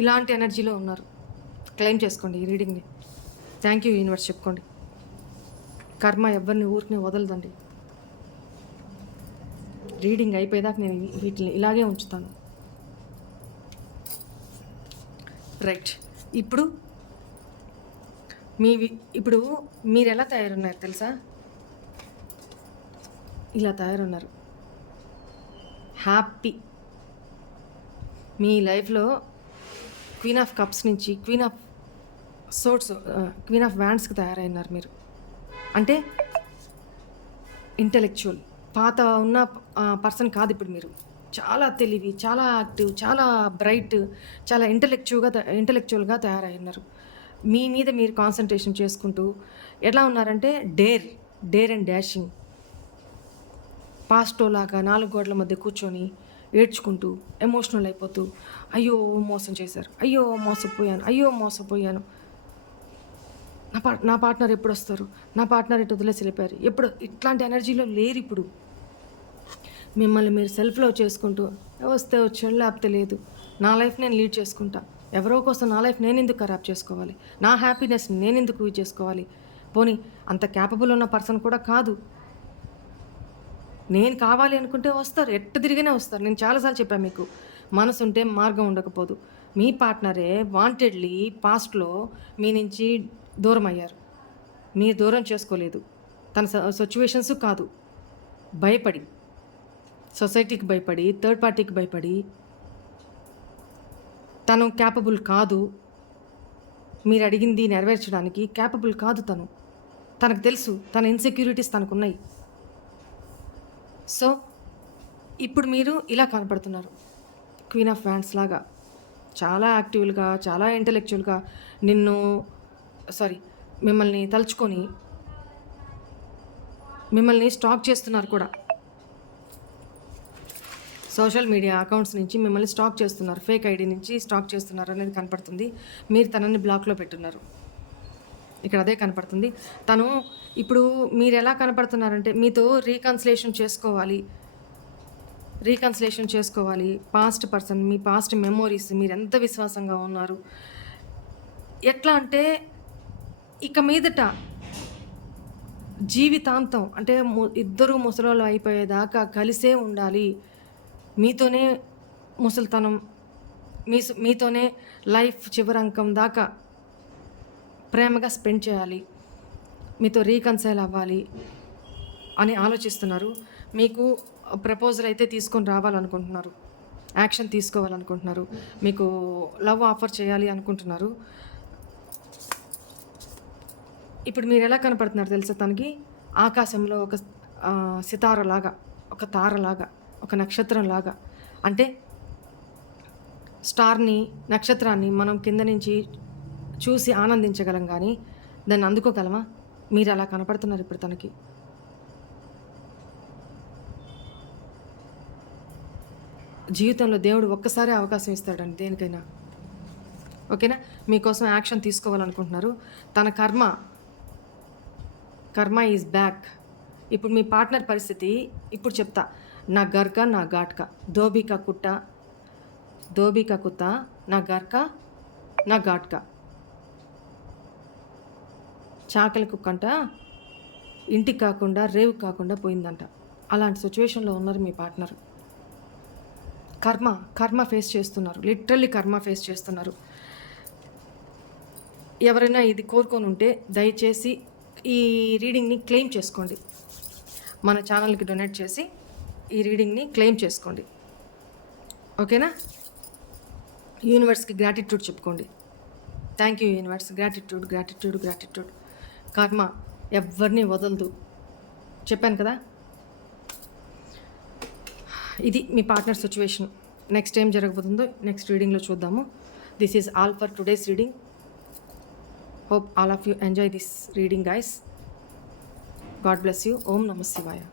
ఇలాంటి ఎనర్జీలో ఉన్నారు. క్లెయిమ్ చేసుకోండి ఈ రీడింగ్ని. థ్యాంక్ యూ యూనివర్స్ చెప్పుకోండి. కర్మ ఎవరిని ఊరికి వదలదండి. రీడింగ్ అయిపోయేదాకా నేను వీటిని ఇలాగే ఉంచుతాను. రైట్. ఇప్పుడు మీరు ఎలా తయారున్నారు తెలుసా? ఇలా తయారున్నారు, హ్యాపీ. మీ లైఫ్లో క్వీన్ ఆఫ్ కప్స్ నుంచి queen of swords, queen of వ్యాండ్స్కి తయారైనారు మీరు. అంటే ఇంటెలెక్చువల్, పాత ఉన్న పర్సన్ కాదు ఇప్పుడు మీరు. చాలా తెలివి, చాలా యాక్టివ్, చాలా బ్రైట్, చాలా ఇంటెలెక్చువల్గా తయారైనారు. మీ మీద మీరు కాన్సన్ట్రేషన్ చేసుకుంటూ ఎలా ఉన్నారంటే డేర్ అండ్ డాషింగ్. పాస్టోలాగా 4 గోడల మధ్య కూర్చొని ఏడ్చుకుంటూ ఎమోషనల్ అయిపోతూ, అయ్యో మోసం చేశారు, అయ్యో మోసపోయాను, నా పార్ట్నర్ ఎప్పుడు వస్తారు, నా పార్ట్నర్ ఎటు వదిలేసి వెళ్ళిపోయారు, ఎప్పుడు. ఇట్లాంటి ఎనర్జీలో లేరు ఇప్పుడు. మిమ్మల్ని మీరు సెల్ఫ్లో చేసుకుంటూ, వస్తే వచ్చాడు లేకపోతే లేదు, నా లైఫ్ నేను లీడ్ చేసుకుంటా, ఎవరో కోసం నా లైఫ్ నేను ఎందుకు ఖరాబ్ చేసుకోవాలి, నా హ్యాపీనెస్ నేను ఎందుకు చేసుకోవాలి, పోనీ అంత క్యాపబుల్ ఉన్న పర్సన్ కూడా కాదు. నేను కావాలి అనుకుంటే వస్తారు, ఎట్ట తిరిగినే వస్తారు. నేను చాలాసార్లు చెప్పాను మీకు, మనసు ఉంటే మార్గం ఉండకపోదు. మీ పార్ట్నరే వాంటెడ్లీ పాస్ట్లో మీ నుంచి దూరం అయ్యారు, మీరు దూరం చేసుకోలేదు. తన సిచ్యువేషన్స్ కాదు, భయపడి, సొసైటీకి భయపడి, థర్డ్ పార్టీకి భయపడి, తను క్యాపబుల్ కాదు, మీరు అడిగింది నెరవేర్చడానికి క్యాపబుల్ కాదు తనకు తెలుసు, తన ఇన్సెక్యూరిటీస్ తనకున్నాయి. సో ఇప్పుడు మీరు ఇలా కనపడుతున్నారు, క్వీన్ ఆఫ్ వ్యాండ్స్ లాగా, చాలా యాక్టివ్గా, చాలా ఇంటెలెక్చువల్గా, మిమ్మల్ని తలుచుకొని మిమ్మల్ని స్టాక్ చేస్తున్నారు కూడా. సోషల్ మీడియా అకౌంట్స్ నుంచి మిమ్మల్ని స్టాక్ చేస్తున్నారు, ఫేక్ ఐడి నుంచి స్టాక్ చేస్తున్నారు అనేది కనపడుతుంది. మీరు తనని బ్లాక్లో పెట్టున్నారు, ఇక్కడ అదే కనపడుతుంది. తను ఇప్పుడు మీరు ఎలా కనపడుతున్నారంటే, మీతో రీకన్సిలేషన్ చేసుకోవాలి. పాస్ట్ పర్సన్, మీ పాస్ట్ మెమోరీస్, మీరు ఎంత విశ్వాసంగా ఉన్నారు, ఎట్లా అంటే ఇక మీదట జీవితాంతం, అంటే ఇద్దరు ముసలోళ్ళు అయిపోయేదాకా కలిసే ఉండాలి, మీతోనే ముసలితనం, మీతోనే లైఫ్ చివరంకం దాకా ప్రేమగా స్పెండ్ చేయాలి, మీతో రీకన్సైల్ అవ్వాలి అని ఆలోచిస్తున్నారు. మీకు ప్రపోజల్ అయితే తీసుకొని రావాలనుకుంటున్నారు, యాక్షన్ తీసుకోవాలనుకుంటున్నారు, మీకు లవ్ ఆఫర్ చేయాలి అనుకుంటున్నారు. ఇప్పుడు మీరు ఎలా కనపడుతున్నారు తెలుసా తనకి? ఆకాశంలో ఒక సితారలాగా, ఒక తారలాగా, ఒక నక్షత్రంలాగా. అంటే స్టార్ని, నక్షత్రాన్ని మనం కింద నుంచి చూసి ఆనందించగలం, కానీ దాన్ని అందుకోగలమా? మీరు అలా కనపడుతున్నారు ఇప్పుడు తనకి. జీవితంలో దేవుడు ఒక్కసారి అవకాశం ఇస్తాడండి దేనికైనా. ఓకేనా? మీకోసం యాక్షన్ తీసుకోవాలనుకుంటున్నారు. తన కర్మ ఈజ్ బ్యాక్. ఇప్పుడు మీ పార్ట్నర్ పరిస్థితి ఇప్పుడు చెప్తా. నా గర్క నా ఘాట్క, దోబిక కుత్త, నా గర్క నా ఘాట్క. చాకలి కుక్కంట ఇంటికి కాకుండా రేవు కాకుండా పోయిందంట. అలాంటి సిచ్యువేషన్లో ఉన్నారు మీ పార్ట్నర్. కర్మ ఫేస్ చేస్తున్నారు, లిటరల్లీ కర్మ ఫేస్ చేస్తున్నారు. ఎవరైనా ఇది కోరుకొని ఉంటే దయచేసి ఈ రీడింగ్ని క్లెయిమ్ చేసుకోండి. మన ఛానల్కి డొనేట్ చేసి ఈ రీడింగ్ని క్లెయిమ్ చేసుకోండి. ఓకేనా? యూనివర్స్కి గ్రాటిట్యూడ్ చెప్పుకోండి. Thank you universe, gratitude. కర్మ ఎవరిని వదలదు, చెప్పాను కదా. ఇది మీ పార్ట్నర్ సిచ్యువేషన్. నెక్స్ట్ ఏం జరగబోతుందో నెక్స్ట్ రీడింగ్లో చూద్దాము. This is all for today's reading. Hope all of you enjoy this reading, guys. God bless you. Om Namah Shivaya.